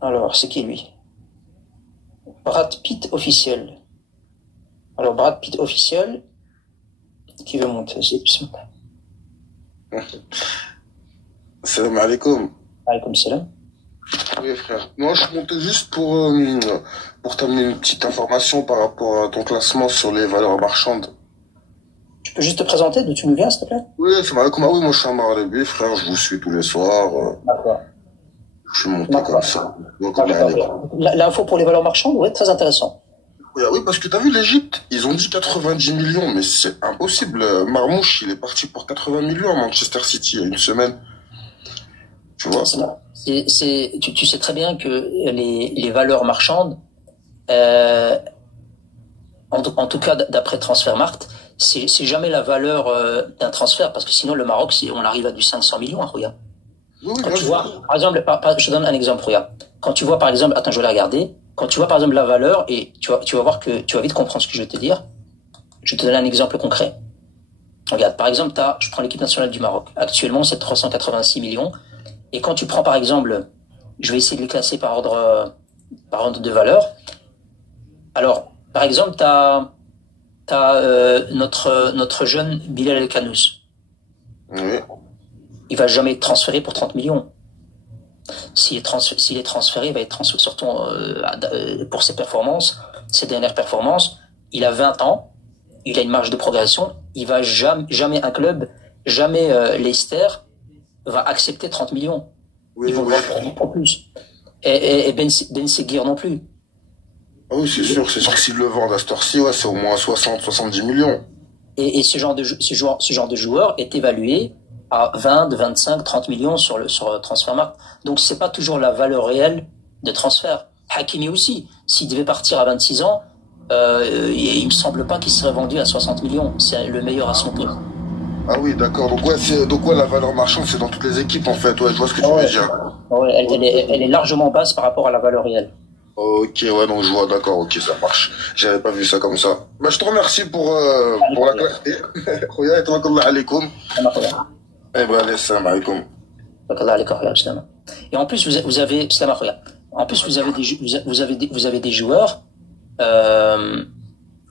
Alors, c'est qui lui? Brad Pitt officiel. Alors, Brad Pitt officiel, qui veut monter? Bismillah. Salam alaikum. Alaykoum salam. Oui, frère. Non, je montais juste pour t'amener une petite information par rapport à ton classement sur les valeurs marchandes. Tu peux juste te présenter d'où tu nous viens, s'il te plaît? Oui, salam alaikum. Ah oui, moi je suis un Maghrébi, frère, je vous suis tous les soirs. D'accord. Je suis monté comme D'accord. ça. Donc, on est allé. L'info pour les valeurs marchandes, oui, très intéressant. Oui, ah oui, parce que t'as vu l'Égypte, ils ont dit 90 millions, mais c'est impossible. Marmouche, il est parti pour 80 millions à Manchester City il y a une semaine. Tu vois? Tu sais très bien que les valeurs marchandes, euh, en tout cas d'après Transfermarkt, c'est jamais la valeur d'un transfert, parce que sinon le Maroc, on arrive à du 500 millions, hein, regarde. Oui, oui, Quand moi tu je vois, par exemple, je te donne un exemple, regarde. Quand tu vois par exemple, attends, je vais la regarder. Quand tu vois par exemple la valeur, et tu vas voir que tu vas vite comprendre ce que je vais te dire. Je vais te donner un exemple concret. Regarde, par exemple, je prends l'équipe nationale du Maroc. Actuellement, c'est 386 millions. Et quand tu prends par exemple, je vais essayer de les classer par ordre de valeur. Alors, par exemple, notre jeune Bilal El Khanous. Oui. Il va jamais être transféré pour 30 millions. S'il est transféré, il va être transféré surtout pour ses performances, ses dernières performances. Il a 20 ans, il a une marge de progression. Il va jamais un club, jamais Leicester va accepter 30 millions. Oui, Ils vont oui. le vendre pour plus. Et Ben Seguir non plus. Ah oui, c'est sûr que s'ils le vendent à cette heure-ci, ouais, c'est au moins 60, 70 millions. Et ce genre de joueur est évalué à 20, 25, 30 millions sur Transfermarkt. Donc c'est pas toujours la valeur réelle de transfert. Hakimi aussi, s'il devait partir à 26 ans, il me semble pas qu'il serait vendu à 60 millions. C'est le meilleur à son poste. Ah oui, d'accord. Donc ouais, la valeur marchande, c'est dans toutes les équipes, en fait. Ouais, je vois ce que tu veux Ouais, dire. ouais, Ok, elle est largement basse par rapport à la valeur réelle. ok, ouais, donc je vois, d'accord, ok, ça marche. J'avais pas vu ça comme ça. Bah, je te remercie pour la clarté. Khoya, et tawakallah alaikum. Eh ben, allez, salam alaikum. Et en plus, vous avez, en plus, vous avez des joueurs, euh,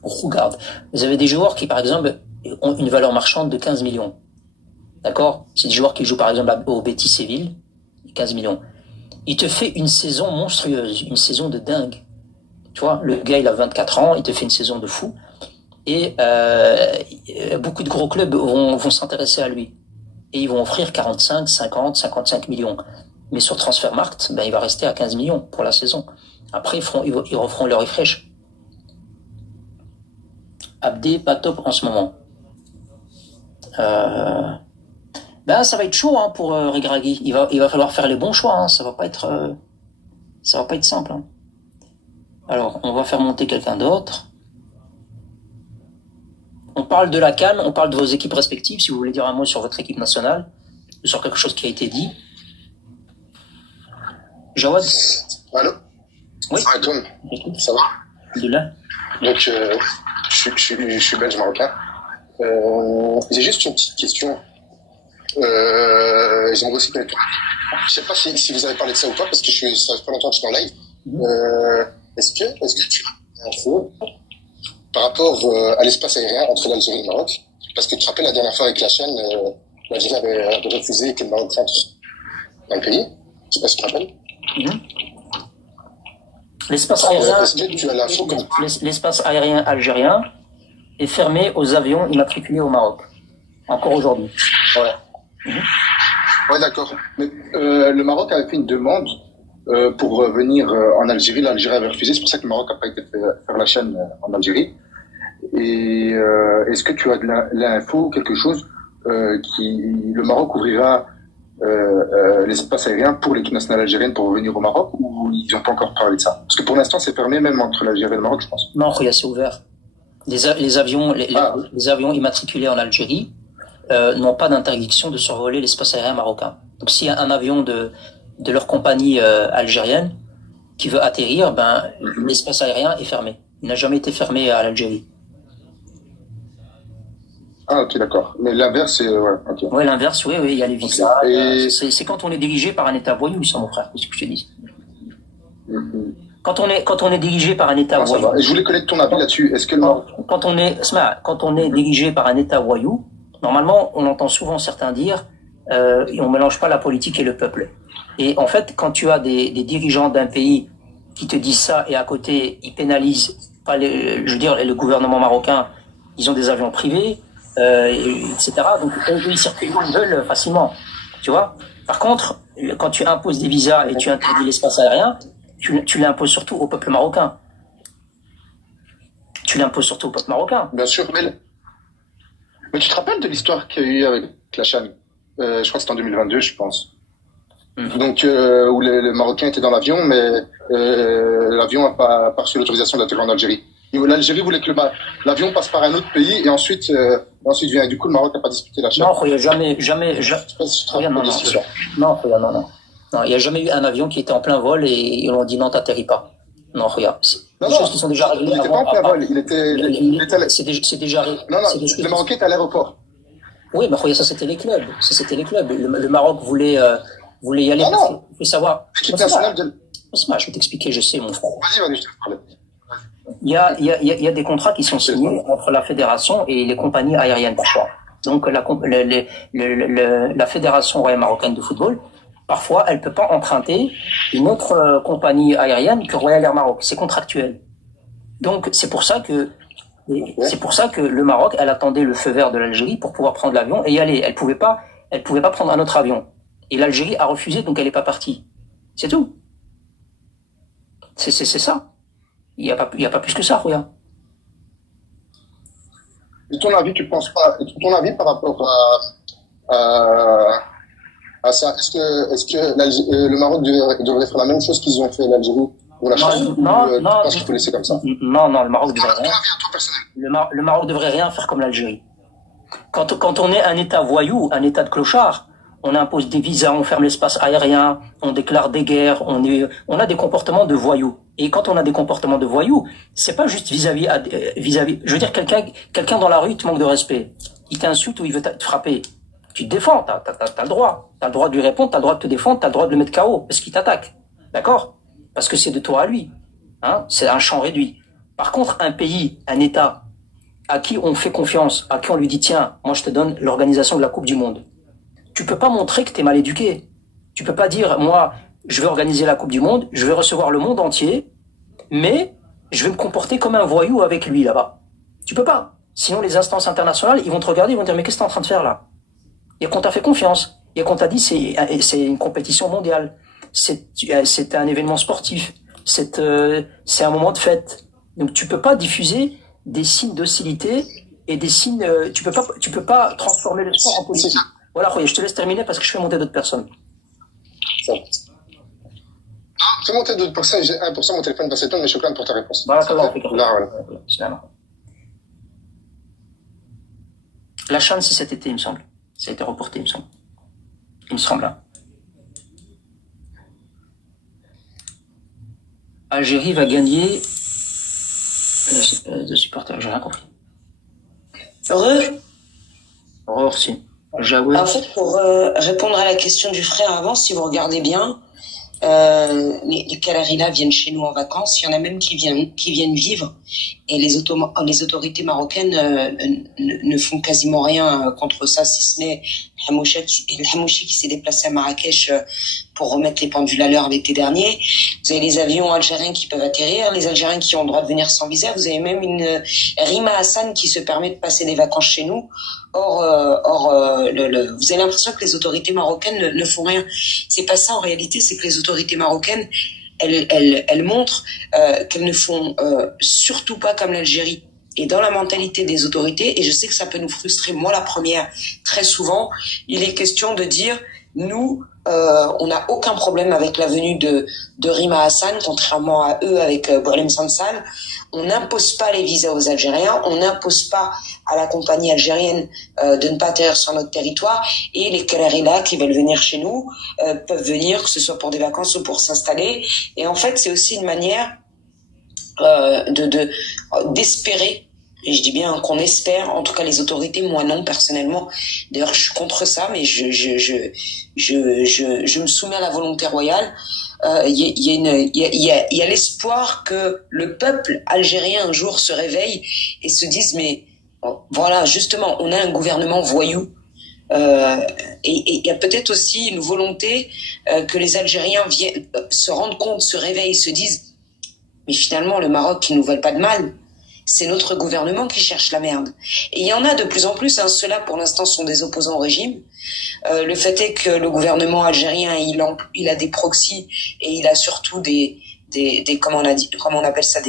regarde, vous avez des joueurs qui, par exemple, ont une valeur marchande de 15 millions. D'accord? C'est des joueurs qui jouent, par exemple, au Betis Séville, 15 millions. Il te fait une saison monstrueuse, une saison de dingue. Tu vois, le gars, il a 24 ans, il te fait une saison de fou. Et beaucoup de gros clubs vont s'intéresser à lui. Et ils vont offrir 45, 50, 55 millions. Mais sur Transfermarkt, ben, il va rester à 15 millions pour la saison. Après, ils referont leur refresh. Abdé, pas top en ce moment. Ben, ça va être chaud hein, pour Regragui. Il va falloir faire les bons choix. Hein. Ça va pas être simple. Hein. Alors, on va faire monter quelqu'un d'autre. On parle de la CAN, on parle de vos équipes respectives. Si vous voulez dire un mot sur votre équipe nationale, sur quelque chose qui a été dit. Jawad? Allô? Oui. Salam alaikum. Ça va? Alhamdulillah. Donc, je suis belge marocain. J'ai juste une petite question. J'aimerais aussi connaître. Je sais pas si vous avez parlé de ça ou pas, parce que ça fait pas longtemps que je suis en live. Est-ce que tu as une info par rapport à l'espace aérien entre l'Algérie et le Maroc? Parce que tu te rappelles la dernière fois avec la chaîne, l'Algérie avait refusé que le Maroc rentre dans le pays. Je sais pas si tu te rappelles. L'espace aérien, Est-ce que tu as l'info comme l'espace aérien algérien est fermé aux avions immatriculés au Maroc. Encore aujourd'hui. Ouais. Ouais, d'accord. Mais le Maroc avait fait une demande pour venir en Algérie. L'Algérie avait refusé. C'est pour ça que le Maroc n'a pas été faire la chaîne en Algérie. Et est-ce que tu as de l'info ou quelque chose le Maroc ouvrira l'espace aérien pour l'équipe nationale algérienne pour revenir au Maroc, ou ils n'ont pas encore parlé de ça? Parce que pour l'instant, c'est fermé même entre l'Algérie et le Maroc, je pense. Non, c'est ouvert. Les avions immatriculés en Algérie n'ont pas d'interdiction de survoler l'espace aérien marocain. Donc s'il y a un avion de leur compagnie algérienne qui veut atterrir, ben l'espace aérien est fermé. Il n'a jamais été fermé à l'Algérie. Ah, ok, d'accord. Mais l'inverse, c'est... Ouais, ok. Oui, l'inverse, oui, il y a les visas. Okay. C'est quand on est dirigé par un État voyou, ça, mon frère, c'est ce que je te dis. quand on est dirigé par un État voyou. Et je voulais connaître ton avis là-dessus. Est-ce que quand on est dirigé par un État voyou, normalement, on entend souvent certains dire, on mélange pas la politique et le peuple. Et en fait, quand tu as des dirigeants d'un pays qui te disent ça et à côté, ils pénalisent pas je veux dire, le gouvernement marocain, ils ont des avions privés, etc. Donc, ils circulent où ils veulent facilement. Tu vois? Par contre, quand tu imposes des visas et tu interdis l'espace aérien, tu l'imposes surtout au peuple marocain. Tu l'imposes surtout au peuple marocain. Bien sûr, mais tu te rappelles de l'histoire qu'il y a eu avec la CHAN? Je crois que c'était en 2022, je pense. Donc, où le Marocain était dans l'avion, mais l'avion n'a pas reçu l'autorisation d'atterrir en Algérie. L'Algérie voulait que l'avion passe par un autre pays et ensuite vient. Du coup, le Maroc n'a pas disputé la CHAN. Non, il n'y a jamais. Non, il n'y a jamais eu un avion qui était en plein vol et ils ont dit non, t'atterris pas. Non, regarde. Non, choses qui sont déjà réglées. Il n'était pas en plein vol. C'est déjà réglé. Non, le Marocain était à l'aéroport. Oui, mais regarde, ça c'était les clubs. Le Maroc voulait y aller. Non. Il faut savoir. L'équipe nationale de... Je vais t'expliquer, je sais, mon frère. Vas-y, je te parle. Il y a des contrats qui sont signés entre la fédération et les compagnies aériennes parfois. Donc la fédération royale marocaine de football, parfois elle peut pas emprunter une autre compagnie aérienne que Royal Air Maroc. C'est contractuel. Donc c'est pour ça que le Maroc, elle attendait le feu vert de l'Algérie pour pouvoir prendre l'avion et y aller. Elle pouvait pas prendre un autre avion. Et l'Algérie a refusé, donc elle est pas partie. C'est tout. C'est ça. Il y a pas plus que ça, regarde. Et ton avis, ton avis par rapport à ça, est-ce que le Maroc devrait faire la même chose qu'ils ont fait l'Algérie pour la Chine? Non, parce qu'il faut laisser comme ça. Non, le Maroc devrait rien. Le Maroc devrait rien faire comme l'Algérie. Quand on est un État voyou, un État de clochard, on impose des visas, on ferme l'espace aérien, on déclare des guerres, on a des comportements de voyous. Et quand on a des comportements de voyous, c'est pas juste vis-à-vis, je veux dire, quelqu'un dans la rue te manque de respect. Il t'insulte ou il veut te frapper. Tu te défends, t'as le droit. T'as le droit de lui répondre, t'as le droit de te défendre, t'as le droit de le mettre KO, parce qu'il t'attaque. D'accord? Parce que c'est de toi à lui. Hein? C'est un champ réduit. Par contre, un pays, un État, à qui on fait confiance, à qui on lui dit, tiens, moi je te donne l'organisation de la Coupe du Monde. Tu peux pas montrer que t'es mal éduqué. Tu peux pas dire, moi, je vais organiser la Coupe du Monde, je vais recevoir le monde entier, mais je vais me comporter comme un voyou avec lui là-bas. Tu peux pas. Sinon, les instances internationales, ils vont te regarder, ils vont te dire, mais qu'est-ce que t'es en train de faire là? Il y a qu'on t'a fait confiance. Il y a qu'on t'a dit, c'est une compétition mondiale. C'est un événement sportif. C'est un moment de fête. Donc, tu peux pas diffuser des signes d'hostilité et des signes, tu peux pas transformer le sport en politique. Voilà, je te laisse terminer parce que je fais monter d'autres personnes. Fais monter d'autres personnes, j'ai 1% mon téléphone va s'éteindre, mais je suis plein pour ta réponse. La CHAN, c'est cet été, il me semble. Ça a été reporté, il me semble. Il me semble, là. Algérie va gagner... de supporters, j'ai rien compris. Aussi. En fait, pour répondre à la question du frère avant, si vous regardez bien, les Kalarilas viennent chez nous en vacances. Il y en a même qui viennent vivre, et les autorités marocaines ne font quasiment rien contre ça, si ce n'est le Hamouchi qui s'est déplacé à Marrakech pour remettre les pendules à l'heure l'été dernier. Vous avez les avions algériens qui peuvent atterrir, les Algériens qui ont le droit de venir sans visa. Vous avez même une Rima Hassan qui se permet de passer des vacances chez nous. Or, vous avez l'impression que les autorités marocaines ne font rien. C'est pas ça en réalité, c'est que les autorités marocaines, elles montrent qu'elles ne font surtout pas comme l'Algérie. Et dans la mentalité des autorités, et je sais que ça peut nous frustrer, moi la première, très souvent, il est question de dire, nous, on n'a aucun problème avec la venue de Rima Hassan, contrairement à eux avec Brahim Sansal. On n'impose pas les visas aux Algériens, on n'impose pas à la compagnie algérienne de ne pas atterrir sur notre territoire, et les Kalarilas qui veulent venir chez nous peuvent venir, que ce soit pour des vacances ou pour s'installer. Et en fait, c'est aussi une manière d'espérer Et je dis bien qu'on espère, en tout cas les autorités, moi non personnellement. D'ailleurs, je suis contre ça, mais je me soumets à la volonté royale. Il y a l'espoir que le peuple algérien un jour se réveille et se dise mais voilà, justement, on a un gouvernement voyou. Et il y a peut-être aussi une volonté que les Algériens se rendent compte, se réveillent, se disent mais finalement le Maroc, ils nous veulent pas de mal. C'est notre gouvernement qui cherche la merde. Et il y en a de plus en plus. Hein, ceux-là, pour l'instant, sont des opposants au régime. Le fait est que le gouvernement algérien, il a des proxys et il a surtout des comment on appelle ça,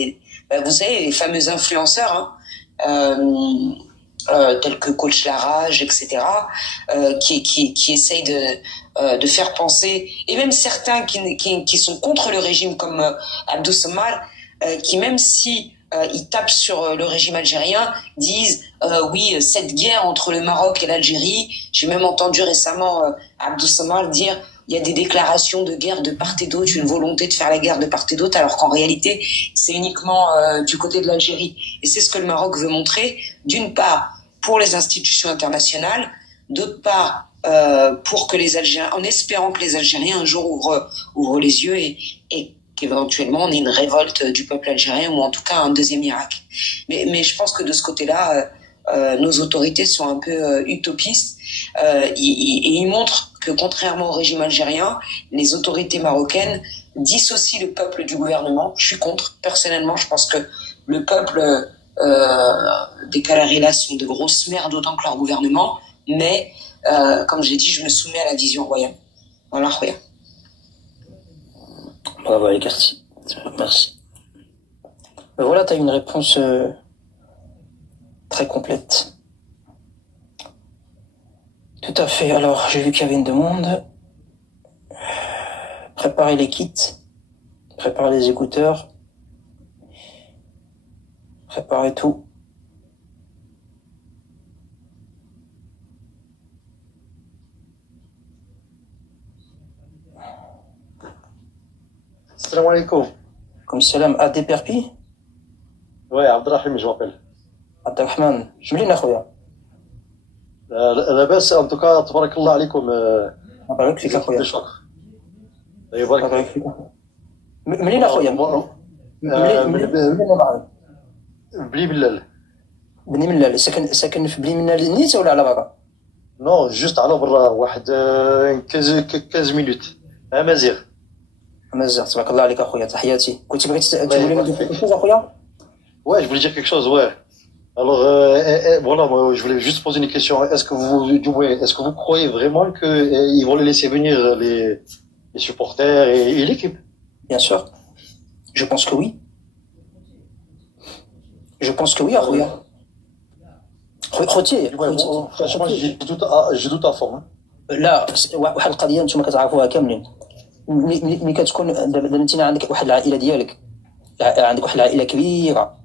vous savez, les fameux influenceurs, hein, tels que Coach Larage, etc., qui essayent de faire penser, et même certains qui sont contre le régime, comme Abdou Samar, qui même si ils tapent sur le régime algérien, disent oui, cette guerre entre le Maroc et l'Algérie. J'ai même entendu récemment Abdou Samar dire il y a des déclarations de guerre de part et d'autre, une volonté de faire la guerre de part et d'autre, alors qu'en réalité c'est uniquement du côté de l'Algérie. Et c'est ce que le Maroc veut montrer, d'une part pour les institutions internationales, d'autre part pour que les Algériens, en espérant que les Algériens un jour ouvrent les yeux et qu'éventuellement on ait une révolte du peuple algérien ou en tout cas un deuxième Irak. Mais je pense que de ce côté-là, nos autorités sont un peu utopistes et ils montrent que contrairement au régime algérien, les autorités marocaines dissocient le peuple du gouvernement. Je suis contre. Personnellement, je pense que le peuple des Kalarilas sont de grosses merdes autant que leur gouvernement. Mais comme j'ai dit, je me soumets à la vision royale. Voilà, Roya. Bravo les Merci. Voilà, tu as une réponse très complète. Tout à fait. Alors, j'ai vu qu'il y avait une demande. Préparez les kits. Préparez les écouteurs. Préparez tout. Salam alaikum. Comme salam. Adé Perpi? Ouais, Abdelrahim, je m'appelle. Abdelrahman. Jmelina خويا. لاباس ان توكا تبارك الله عليكم. بارك فيك اخويا. يبارك فيك. منين اخويا؟ بلي بلال. بني ملال. ساكن في بلي ملال نيت ولا على برا؟ نو جوست على برا واحد 15 مينوت. مزيغ. مزيغ تبارك الله عليك اخويا. تحياتي. كنت بغيت تقول لي quelque chose اخويا؟ Ouais, je voulais dire quelque chose, ouais. Alors, voilà, moi, je voulais juste poser une question. Est-ce que vous croyez vraiment qu'ils vont les laisser venir, les supporters et l'équipe? Bien sûr. Je pense que oui. Je pense que oui, Arouya. Franchement, j'ai doute à fond. لا واحد القضيه نتوما كتعرفوها كاملين. ملي كتكون دابا انت عندك واحد العائله ديالك، عندك واحد العائله كبيره،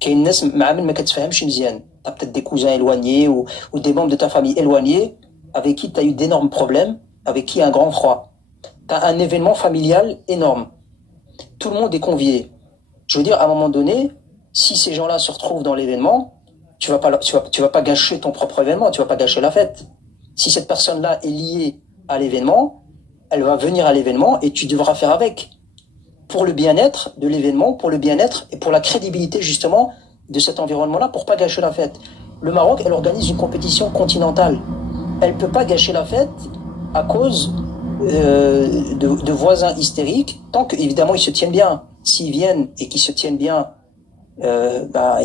كاين الناس مع من ما كتفهمش مزيان. t'as peut-être des cousins éloignés ou des membres de ta famille éloignés avec qui tu as eu d'énormes problèmes, avec qui un grand froid. Tu as un événement familial énorme. Tout le monde est convié. Je veux dire, à un moment donné, si ces gens-là se retrouvent dans l'événement, tu vas pas gâcher ton propre événement, tu vas pas gâcher la fête. Si cette personne-là est liée à l'événement, elle va venir à l'événement et tu devras faire avec. Pour le bien-être de l'événement, pour le bien-être et pour la crédibilité justement de cet environnement-là, pour pas gâcher la fête. Le Maroc, elle organise une compétition continentale. Elle peut pas gâcher la fête à cause de voisins hystériques, tant que évidemment ils se tiennent bien. S'ils viennent et qu'ils se tiennent bien,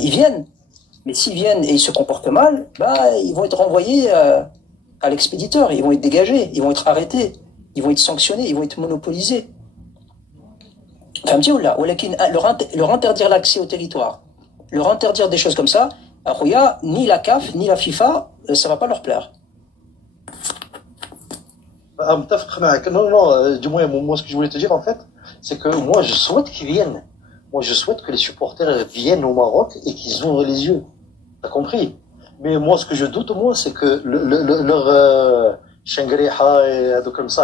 ils viennent. Mais s'ils viennent et ils se comportent mal, ils vont être renvoyés à l'expéditeur, ils vont être dégagés, ils vont être arrêtés, ils vont être sanctionnés, ils vont être monopolisés. Leur interdire l'accès au territoire, leur interdire des choses comme ça, ni la CAF, ni la FIFA, ça va pas leur plaire. Non, du moins, moi, ce que je voulais te dire, en fait, c'est que moi, je souhaite qu'ils viennent. Moi, je souhaite que les supporters viennent au Maroc et qu'ils ouvrent les yeux. T'as compris? Mais moi, ce que je doute, moi, c'est que leur Shangriha et comme ça,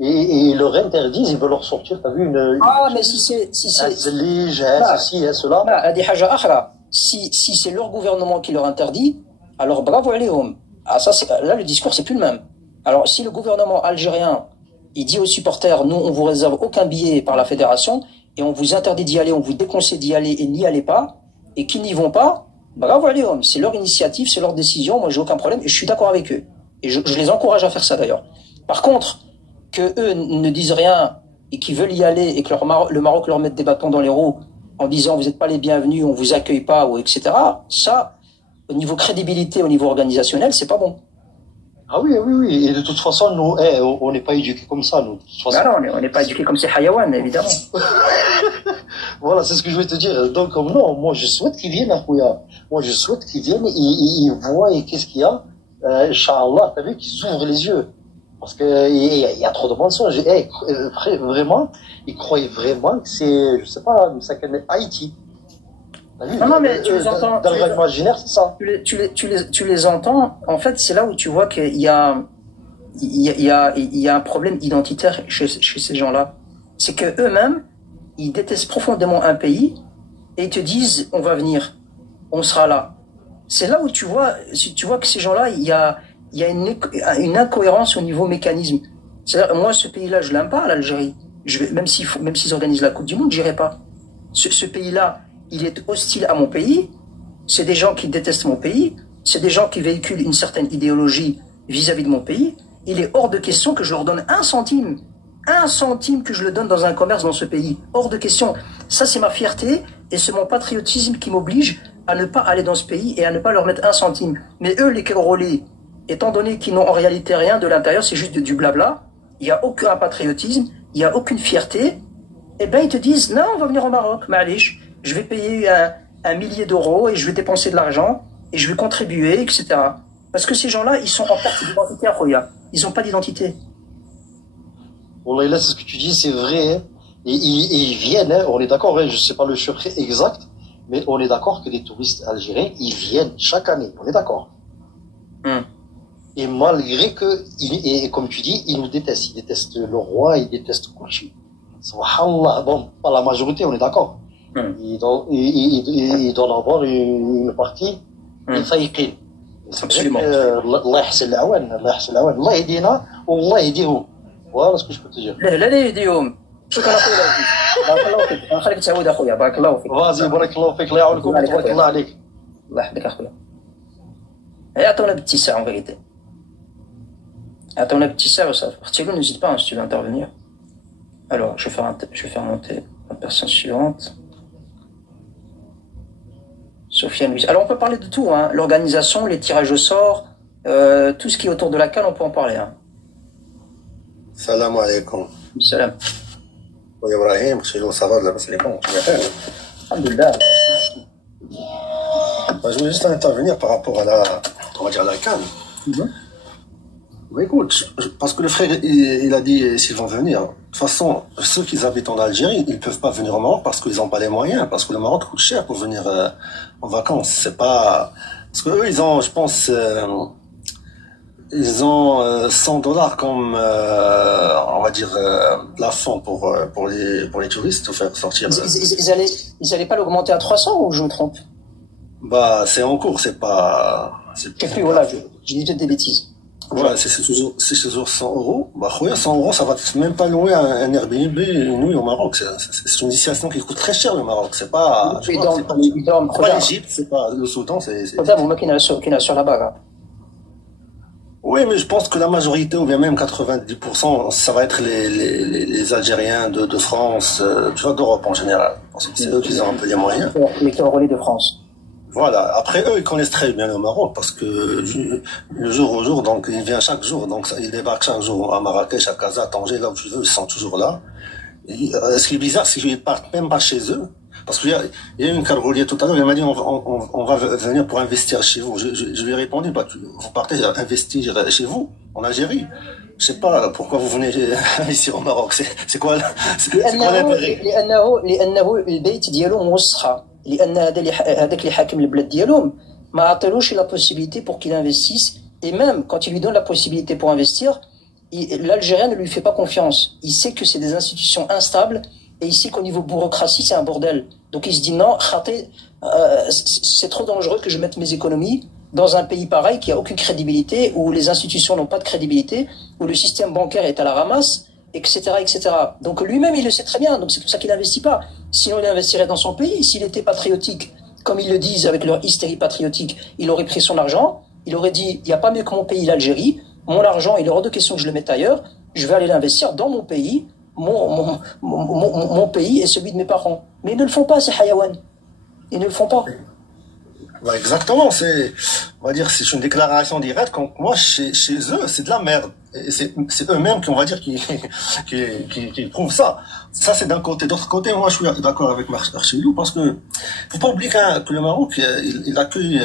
et ils leur interdisent, ils veulent leur sortir. T'as vu Mais si c'est ceci et cela. هذه حاجة أخرى. Si c'est leur gouvernement qui leur interdit, alors bravo aléhom. Ah, ça, là, le discours, c'est plus le même. Alors, si le gouvernement algérien, il dit aux supporters, nous, on vous réserve aucun billet par la fédération, et on vous interdit d'y aller, on vous déconseille d'y aller, et n'y allez pas, et qui n'y vont pas, bravo aléhom. C'est leur initiative, c'est leur décision, moi, j'ai aucun problème, et je suis d'accord avec eux. Et je les encourage à faire ça, d'ailleurs. Par contre, que eux ne disent rien, et qu'ils veulent y aller, et que le Maroc leur mette des bâtons dans les roues, en disant vous n'êtes pas les bienvenus, on vous accueille pas, ou etc. Ça, au niveau crédibilité, au niveau organisationnel, c'est pas bon. Ah oui, oui, oui. Et de toute façon, nous, on n'est pas éduqués comme ça, nous. De toute façon. Non, on n'est pas éduqués comme ces hayawan, évidemment. Voilà, c'est ce que je voulais te dire. Donc, non, moi, je souhaite qu'ils viennent à Khouya. Moi, je souhaite qu'ils viennent et ils voient qu'est-ce qu'il y a. Inch'Allah, t'as vu, qu'ils ouvrent les yeux. Parce que il y a trop de mensonges. Vraiment, ils croyaient vraiment que c'est, je sais pas, ça connaît Haïti. Non, mais tu les entends. Dans le imaginaire, c'est ça. Tu les entends. En fait, c'est là où tu vois qu'il y a un problème identitaire chez ces gens-là. C'est que eux-mêmes, ils détestent profondément un pays et ils te disent, on va venir, on sera là. C'est là où tu vois que ces gens-là, il y a une incohérence au niveau mécanisme. C'est-à-dire, moi, ce pays-là, je l'aime pas, l'Algérie. Même s'ils organisent la Coupe du Monde, j'irai pas. Ce pays-là, il est hostile à mon pays. C'est des gens qui détestent mon pays. C'est des gens qui véhiculent une certaine idéologie vis-à-vis de mon pays. Il est hors de question que je leur donne un centime que je le donne dans un commerce dans ce pays. Hors de question. Ça, c'est ma fierté et c'est mon patriotisme qui m'oblige à ne pas aller dans ce pays et à ne pas leur mettre un centime. Mais eux, les Kérolais, étant donné qu'ils n'ont en réalité rien de l'intérieur, c'est juste du blabla, il n'y a aucun patriotisme, il n'y a aucune fierté, eh ben ils te disent, non, on va venir au Maroc, ma'alish, je vais payer un millier d'euros et je vais dépenser de l'argent et je vais contribuer, etc. Parce que ces gens-là, ils sont en perte d'identité à Khoya. Ils n'ont pas d'identité. Wallah, là, c'est ce que tu dis, c'est vrai. Hein. Et ils viennent, hein, on est d'accord, hein, je ne sais pas le chiffre exact, mais on est d'accord que les touristes algériens, ils viennent chaque année, on est d'accord. Et malgré que, et comme tu dis, ils nous détestent. Ils détestent le roi, ils détestent Kouchi. Subhanallah, bon, pas la majorité, on est d'accord. Ils doivent avoir une partie faïqine. Absolument. Allah yahsin l'awan, Allah yahsin l'awan. Allah yhdina, Allah yhdihum. Voilà ce que je peux te dire. لا يهديهم. شكرا اخويا. بارك الله فيك. نخليك تعود اخويا. بارك الله فيك. Vas-y, بارك الله فيك, الله يعاونكم, تبارك الله عليك. الله يحفظك اخويا. اعطونا باتساع en vérité. Attends, petit ça, Artigo, n'hésite pas hein, si tu veux intervenir. Alors, je vais faire monter la personne suivante. Sofiane Luis. Alors, on peut parler de tout, hein. L'organisation, les tirages au sort, tout ce qui est autour de la CAN, on peut en parler. Hein. Salam alaikum. Salam. Oui, Ibrahim, ça va, là, c'est bon. Alhamdulillah. Je voulais juste intervenir par rapport à la CAN. Écoute, parce que le frère, il a dit s'ils vont venir. De toute façon, ceux qui habitent en Algérie, ils peuvent pas venir au Maroc parce qu'ils n'ont pas les moyens, parce que le Maroc coûte cher pour venir en vacances. C'est pas parce que eux, ils ont, je pense, ils ont $100 comme, on va dire, plafond pour les touristes pour faire sortir. Ils allaient pas l'augmenter à 300 ou je me trompe? Bah, c'est en cours, c'est pas. Je sais plus, voilà, je dis peut-être des bêtises. Voilà, c'est toujours 100 euros. Bah, 100 euros, ça va même pas louer un Airbnb, une nuit au Maroc. C'est une destination qui coûte très cher, le Maroc. C'est pas, c'est pas l'Égypte, c'est pas le Soudan, c'est. Vous qui n'a sur la bague. Oui, mais je pense que la majorité, ou bien même 90%, ça va être les Algériens de France, tu vois, d'Europe en général. Parce que c'est eux qui ont un peu les moyens. Les Kérolais de France. Voilà. Après, eux, ils connaissent très bien le Maroc parce que le jour au jour, donc, ils viennent chaque jour. Donc, ils débarquent chaque jour à Marrakech, à Casa, à Tanger, là où tu veux, ils sont toujours là. Et, ce qui est bizarre, c'est qu'ils partent même pas chez eux. Parce qu'il y a une cargolière tout à l'heure, il m'a dit, on va venir pour investir chez vous. Je lui ai répondu, bah, vous partez investir chez vous, en Algérie. Je sais pas pourquoi vous venez investir au Maroc. C'est quoi l'intérêt? لأنه البيت ديالو موسخة. لأن هذاك اللي حاكم البلاد ديالهم ما عطلوش la possibilité pour qu'il investisse, et même quand il lui donne la possibilité pour investir, l'Algérien ne lui fait pas confiance. Il sait que c'est des institutions instables et il sait qu'au niveau bureaucratie c'est un bordel. Donc il se dit non, c'est trop dangereux que je mette mes économies dans un pays pareil qui a aucune crédibilité, où les institutions n'ont pas de crédibilité, où le système bancaire est à la ramasse, etc., etc. Donc lui-même, il le sait très bien, donc c'est pour ça qu'il n'investit pas. Sinon, il investirait dans son pays. S'il était patriotique, comme ils le disent avec leur hystérie patriotique, il aurait pris son argent, il aurait dit, il n'y a pas mieux que mon pays, l'Algérie, mon argent, il est hors de question que je le mette ailleurs, je vais aller l'investir dans mon pays, mon pays et celui de mes parents. Mais ils ne le font pas, ces hayawan. Ils ne le font pas. Ouais, exactement, on va dire, c'est une déclaration directe, comme moi, chez eux, c'est de la merde. Et c'est eux-mêmes qui, on va dire, qui prouvent ça. Ça, c'est d'un côté. D'autre côté, moi, je suis d'accord avec Marchelou, parce que, faut pas oublier que le Maroc, il accueille,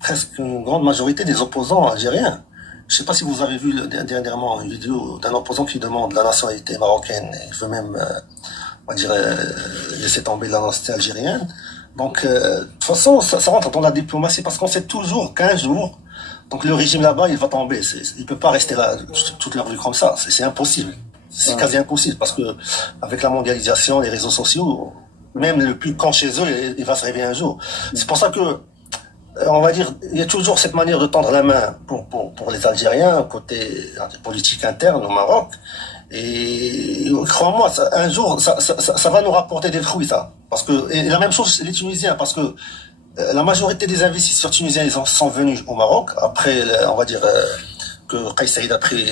presque une grande majorité des opposants algériens. Je sais pas si vous avez vu dernièrement une vidéo d'un opposant qui demande la nationalité marocaine, et il veut même, on va dire, laisser tomber la nationalité algérienne. Donc, de toute façon, ça rentre dans la diplomatie parce qu'on sait toujours qu'un jour, donc le régime là-bas, il va tomber. Il peut pas rester là toute leur vie comme ça. C'est impossible. C'est quasi impossible parce que avec la mondialisation, les réseaux sociaux, même le plus con chez eux, il va se réveiller un jour. C'est pour ça que, on va dire, il y a toujours cette manière de tendre la main pour les Algériens, côté politique interne au Maroc. Et crois-moi, un jour, ça va nous rapporter des fruits, ça. Parce que, et la même chose, les Tunisiens, parce que la majorité des investisseurs tunisiens, ils sont venus au Maroc, après, on va dire, que Kais Saïd a pris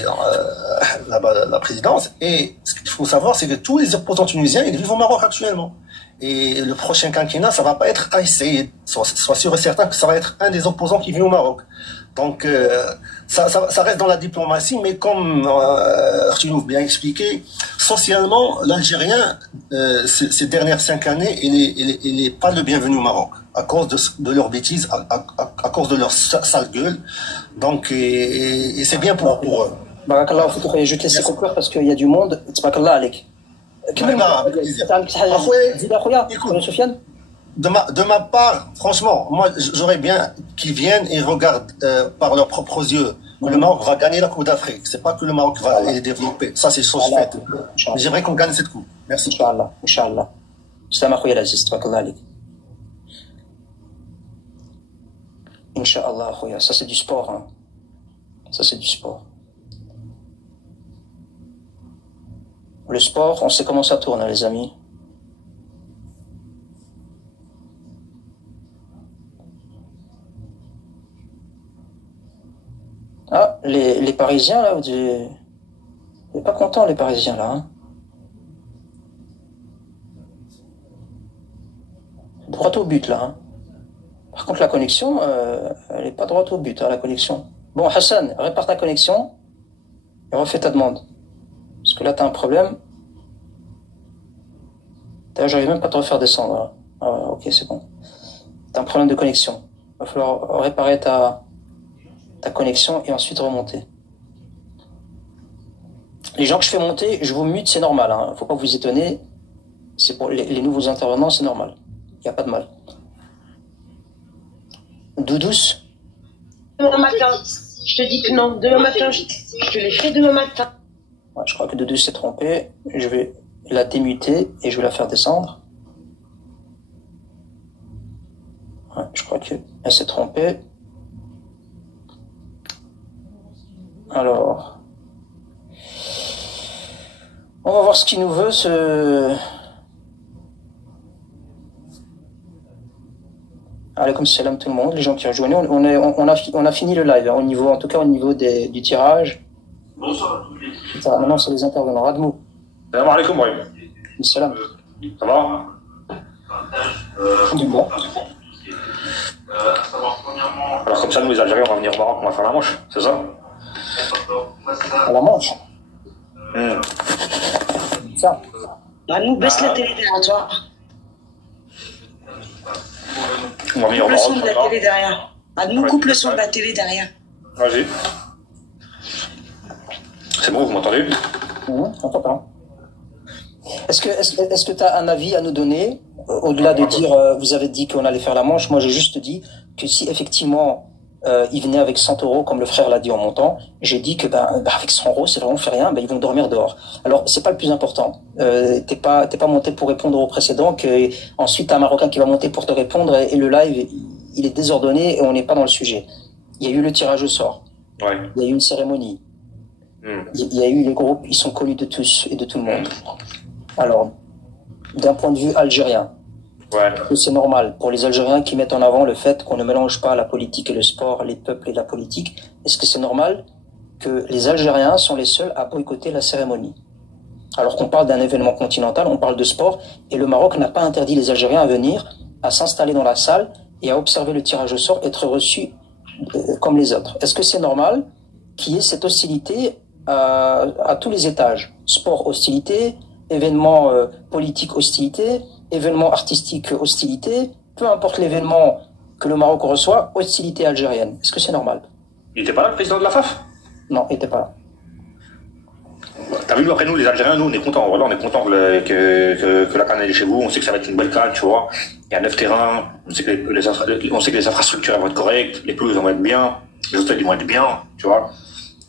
la présidence. Et ce qu'il faut savoir, c'est que tous les opposants tunisiens, ils vivent au Maroc actuellement. Et le prochain quinquennat, ça va pas être Kais Saïd. Sois sûr et certain que ça va être un des opposants qui vit au Maroc. Donc, ça reste dans la diplomatie, mais comme Artinouf bien expliqué, socialement, l'Algérien, ces dernières 5 années, il est pas le bienvenu au Maroc, à cause de leurs bêtises, à cause de leur sale gueule. Donc, et c'est bien pour eux. Barakallah, je te laisse conclure parce qu'il y a du monde. Barakallah, Alek. De ma part, franchement, moi, j'aurais bien qu'ils viennent et regardent par leurs propres yeux que le Maroc va gagner la Coupe d'Afrique. C'est pas que le Maroc va les développer. Ça, c'est chose faite. J'aimerais qu'on gagne cette coupe. Merci. Inch'Allah. Inch'Allah. Salam akhoya l'Aziz. Tabarakallah alik. Inch'Allah, akhoya. Ça, c'est du sport. Hein. Ça, c'est du sport. Le sport, on sait comment ça tourne, hein, les amis. Ah, les Parisiens, là, vous n'êtes pas contents, les Parisiens, là, hein. Droit au but, là, hein. Par contre, la connexion, elle n'est pas droite au but, hein, la connexion. Bon, Hassan, répare ta connexion et refais ta demande. Parce que là, tu as un problème. D'ailleurs, j'arrive même pas à te refaire descendre. Hein. Ah, ok, c'est bon. Tu as un problème de connexion. Il va falloir réparer ta connexion et ensuite remonter. Les gens que je fais monter, je vous mute, c'est normal. Hein. Faut pas vous étonner. C'est pour les nouveaux intervenants, c'est normal. Il n'y a pas de mal. Doudous? Demain matin. Je te dis que non. Demain matin, je te l'ai fait demain matin. Ouais, je crois que Doudous s'est trompé. Je vais la démuter et je vais la faire descendre. Ouais, je crois qu'elle s'est trompée. Alors, on va voir ce qu'il nous veut, Allez, comme salam tout le monde, les gens qui rejoignent. On a fini le live, hein, en tout cas au niveau du tirage. Bonsoir. Maintenant, c'est les intervenants. Radmou. Salam alaikum, Brahim. Salam. Ça va? Bon. Alors, comme ça, nous, les Algériens, on va venir au Maroc, on va faire la Manche, c'est ça? À la Manche. Ça. Nous baisse la télé derrière toi. On va venir au Coupe le son Maroc, de la télé derrière. Nous coupe le son de la télé derrière. Vas-y. C'est bon, vous m'entendez? On t'entend. Est-ce que tu as un avis à nous donner, au-delà de dire, vous avez dit qu'on allait faire la Manche, moi j'ai juste dit que si effectivement ils venaient avec 100 euros, comme le frère l'a dit en montant. J'ai dit que avec 100 euros, c'est vraiment fait rien, ils vont dormir dehors. Alors c'est pas le plus important. T'es pas monté pour répondre au précédent. Que ensuite t'as un Marocain qui va monter pour te répondre et le live il est désordonné et on n'est pas dans le sujet. Il y a eu le tirage au sort. Ouais. Il y a eu une cérémonie. Il y a eu les groupes, ils sont connus de tous et de tout le monde. Alors, d'un point de vue algérien, c'est normal pour les Algériens qui mettent en avant le fait qu'on ne mélange pas la politique et le sport, les peuples et la politique. Est-ce que c'est normal que les Algériens sont les seuls à boycotter la cérémonie? Alors qu'on parle d'un événement continental, on parle de sport, et le Maroc n'a pas interdit les Algériens à venir, à s'installer dans la salle et à observer le tirage au sort, être reçus comme les autres. Est-ce que c'est normal qu'il y ait cette hostilité à tous les étages? Sport, hostilité, événement politique, hostilité, événement artistique, hostilité, peu importe l'événement que le Maroc reçoit, hostilité algérienne. Est-ce que c'est normal? Il était pas là, le président de la FAF? Non, il était pas là. T'as vu, après nous, les Algériens, nous, on est contents. Voilà, on est contents que la canne est chez vous. On sait que ça va être une belle canne, tu vois. Il y a 9 terrains. On sait que les infrastructures vont être correctes. Les pelouses vont être bien. Les hôtels, ils vont être bien, tu vois.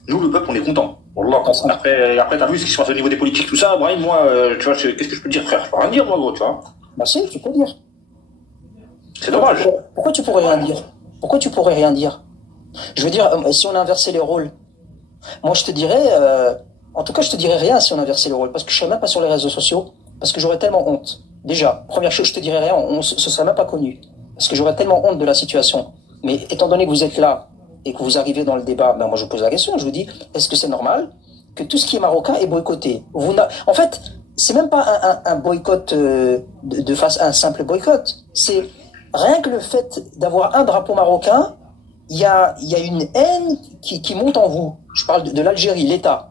Nous, le peuple, on est contents. Wallah. Après, t'as vu ce qui se passe au niveau des politiques, tout ça. Brahim, moi, tu vois, qu'est-ce que je peux dire, frère? Je peux rien dire, moi, gros, tu vois. Bah si, tu peux dire. C'est dommage. Pourquoi tu pourrais rien dire? Pourquoi tu pourrais rien dire? Je veux dire, si on inversait les rôles, moi, je te dirais, en tout cas, je te dirais rien si on inversait les rôles, parce que je serais même pas sur les réseaux sociaux, parce que j'aurais tellement honte. Déjà, première chose, je te dirais rien, ce serait même pas connu, parce que j'aurais tellement honte de la situation. Mais étant donné que vous êtes là et que vous arrivez dans le débat, moi, je pose la question, je vous dis, est-ce que c'est normal que tout ce qui est marocain est boycotté? En fait, c'est même pas un boycott de face à un simple boycott. C'est rien que le fait d'avoir un drapeau marocain, il y a une haine qui monte en vous. Je parle de l'Algérie, l'État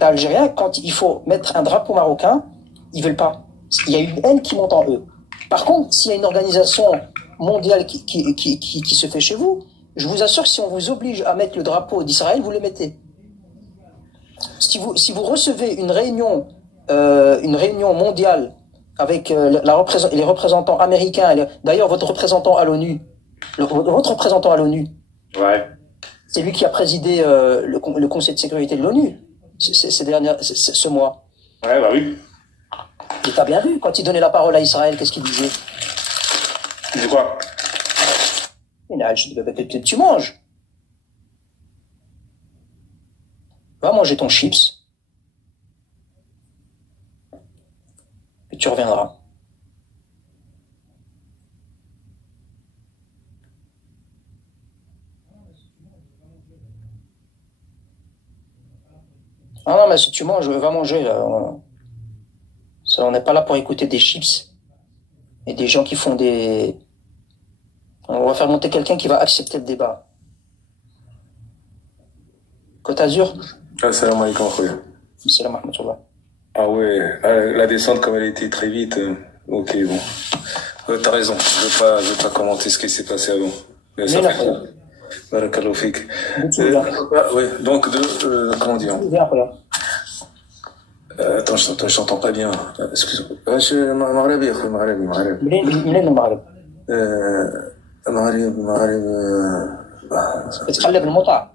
algérien. Quand il faut mettre un drapeau marocain, ils veulent pas. Il y a une haine qui monte en eux. Par contre, s'il y a une organisation mondiale qui se fait chez vous, je vous assure que si on vous oblige à mettre le drapeau d'Israël, vous le mettez. Si vous recevez une réunion mondiale avec les représentants américains, d'ailleurs votre représentant à l'ONU, Ouais. c'est lui qui a présidé le Conseil de sécurité de l'ONU ce mois. Ouais, bah oui. Et t'as bien vu, quand il donnait la parole à Israël, qu'est-ce qu'il disait? Il dit quoi? Tu manges. Va manger ton chips. Et tu reviendras. Ah non, mais si tu manges, va manger. Là. On n'est pas là pour écouter des chips et des gens qui font des... On va faire monter quelqu'un qui va accepter le débat. Côte Azur. Assalamu alaikum, khoya. Salam rahmatullah. Ah ouais, la descente comme elle était très vite. Ok, bon. T'as raison, je veux pas commenter ce qui s'est passé avant. Mais ça fait... Barakallahu fik. Ouais, donc comment dire? Attends, je t'entends pas bien. Excuse-moi. Je Maghrebi, Maghrebi. منين المغرب؟ المغرب تتقلب المطاع.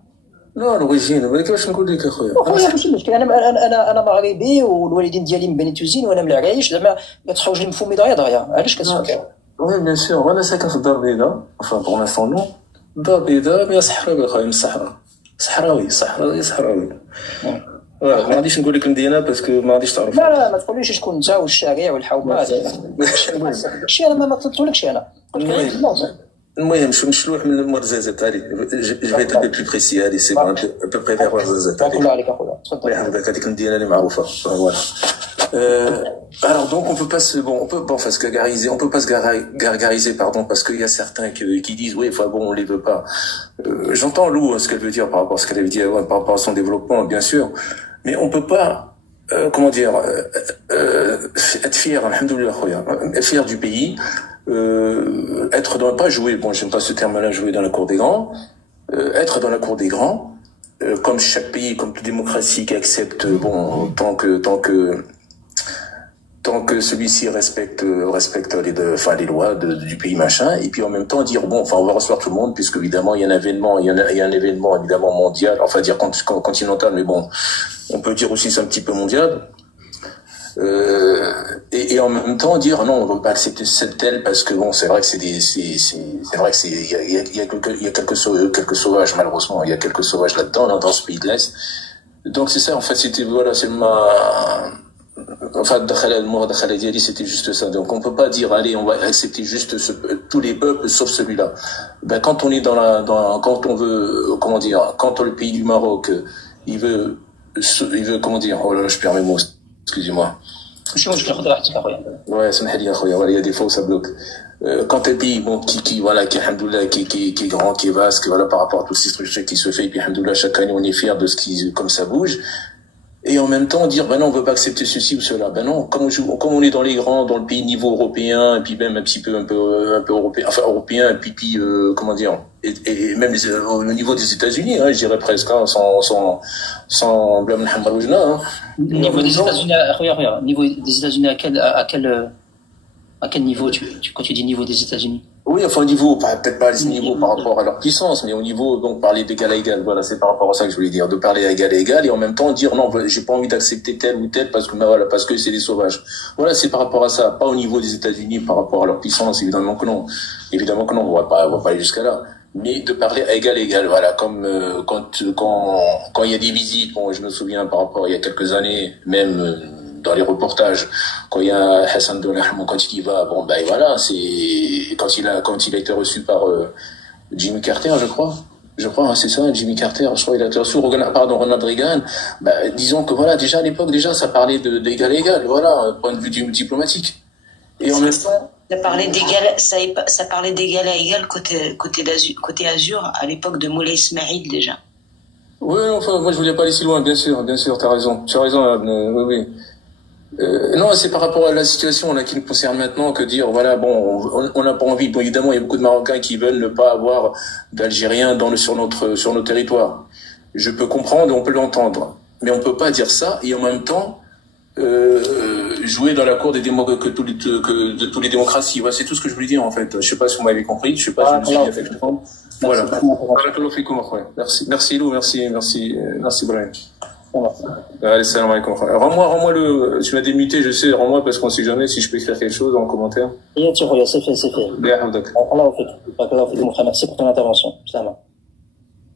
لا الوجين ولكن كيفاش نقول لك اخويا اخويا ماشي مشكل انا مغربي والوالدين ديالي من بني توزين وانا من العرايش زعما ما تحوج لي من فمي دغيا علاش كتفكر؟ وي بيان سور وانا ساكن في الدار البيضاء enfin pour l'instant non الدار البيضاء مي صحراوي اخويا من الصحراء صحراوي ما غاديش نقول لك المدينه باسكو ما غاديش تعرف لا ما تقوليش شكون انت والشارع والحومات شي انا ما طلبتولكش انا المهم نشلوح من المرزازات هذه جو في تبي بلو بريسي هذه سي بون peu près vers مرزازات الله عليك اخويا تفضل الله يحفظك هذيك المدينه اللي معروفه فوالا alors donc on peut pas se gargariser pardon parce qu'il y a certains qui disent oui enfin bon on les veut pas j'entends Lou ce qu'elle veut dire par rapport à ce qu'elle veut dire par rapport à son développement bien sûr mais on peut pas comment dire être fier alhamdoulilah khoya fier du pays être dans pas jouer bon j'aime pas ce terme-là jouer dans la cour des grands être dans la cour des grands comme chaque pays comme toute démocratie qui accepte bon tant que tant que celui-ci respecte les lois du pays machin, et puis en même temps dire bon, enfin on va recevoir tout le monde puisque évidemment il y a un événement évidemment mondial, enfin dire continental, mais bon, on peut dire aussi c'est un petit peu mondial. Et en même temps dire non, on veut pas accepter cette telle parce que bon, c'est vrai que il y a quelques sauvages, malheureusement, il y a quelques sauvages là-dedans, là, dans ce pays de l'Est. Donc c'est ça, en fait, c'était c'était juste ça. Donc on peut pas dire allez, on va accepter juste tous les peuples sauf celui-là. Ben quand on est quand on veut, comment dire, quand le pays du Maroc, il veut comment dire, oh là là, je perds mes mots, excusez-moi. Ouais, c'est il y a des fois où ça bloque. Quand un pays, bon, voilà, qui est grand, qui est vaste, voilà, par rapport à toutes ces structures qui se fait, et puis, alhamdoulilah, chaque année, on est fier de comme ça bouge. Et en même temps, dire, ben non, on veut pas accepter ceci ou cela. Ben non, comme on est dans les grands, dans le pays niveau européen, et puis même un peu européen, enfin, européen, et puis, comment dire, et même au niveau des États-Unis, hein, je dirais presque, hein, sans blâme Mohamed Oujna, hein. Niveau des États-Unis, regarde, niveau des États-Unis, à quel niveau quand tu dis niveau des États-Unis? Oui, enfin, au niveau, peut-être pas à ce niveau par rapport à leur puissance, mais au niveau, donc, parler d'égal à égal. Voilà, c'est par rapport à ça que je voulais dire. De parler d'égal à égal et en même temps dire non, j'ai pas envie d'accepter tel ou tel parce que c'est des sauvages. Voilà, c'est par rapport à ça. Pas au niveau des États-Unis par rapport à leur puissance, évidemment que non. Évidemment que non, on va pas aller jusqu'à là. Mais de parler à égal, voilà, comme, quand il y a des visites, bon, je me souviens par rapport il y a quelques années, même, dans les reportages, quand il y a Hassan Dolahmo, quand il y va, bon, ben voilà, c'est, quand il a été reçu par, Jimmy Carter, je crois, hein, c'est ça, Jimmy Carter, je crois, il a été reçu, Ronald Reagan, ben, disons que voilà, déjà, à l'époque, ça parlait d'égal à égal, voilà, point de vue diplomatique. Et en même temps, ça parlait d'égal à égal côté Azur, à l'époque de Moulay Ismail, déjà. Oui, enfin, moi, je voulais pas aller si loin, bien sûr, t'as raison, oui. Non, c'est par rapport à la situation là qui nous concerne maintenant que dire voilà bon on n'a pas envie, bon évidemment il y a beaucoup de Marocains qui veulent ne pas avoir d'Algériens sur nos territoires. Je peux comprendre, on peut l'entendre, mais on peut pas dire ça et en même temps jouer dans la cour de tous les démocraties. Voilà, c'est tout ce que je voulais dire en fait. Je sais pas si vous m'avez compris, je sais pas si je me suis bien fait comprendre. Voilà. Merci Lou, merci Brian. Allez, salam alaikum. Rends-moi tu m'as démuté, je sais, rends-moi parce qu'on sait jamais si je peux écrire quelque chose en commentaire. C'est fait. Merci pour ton intervention.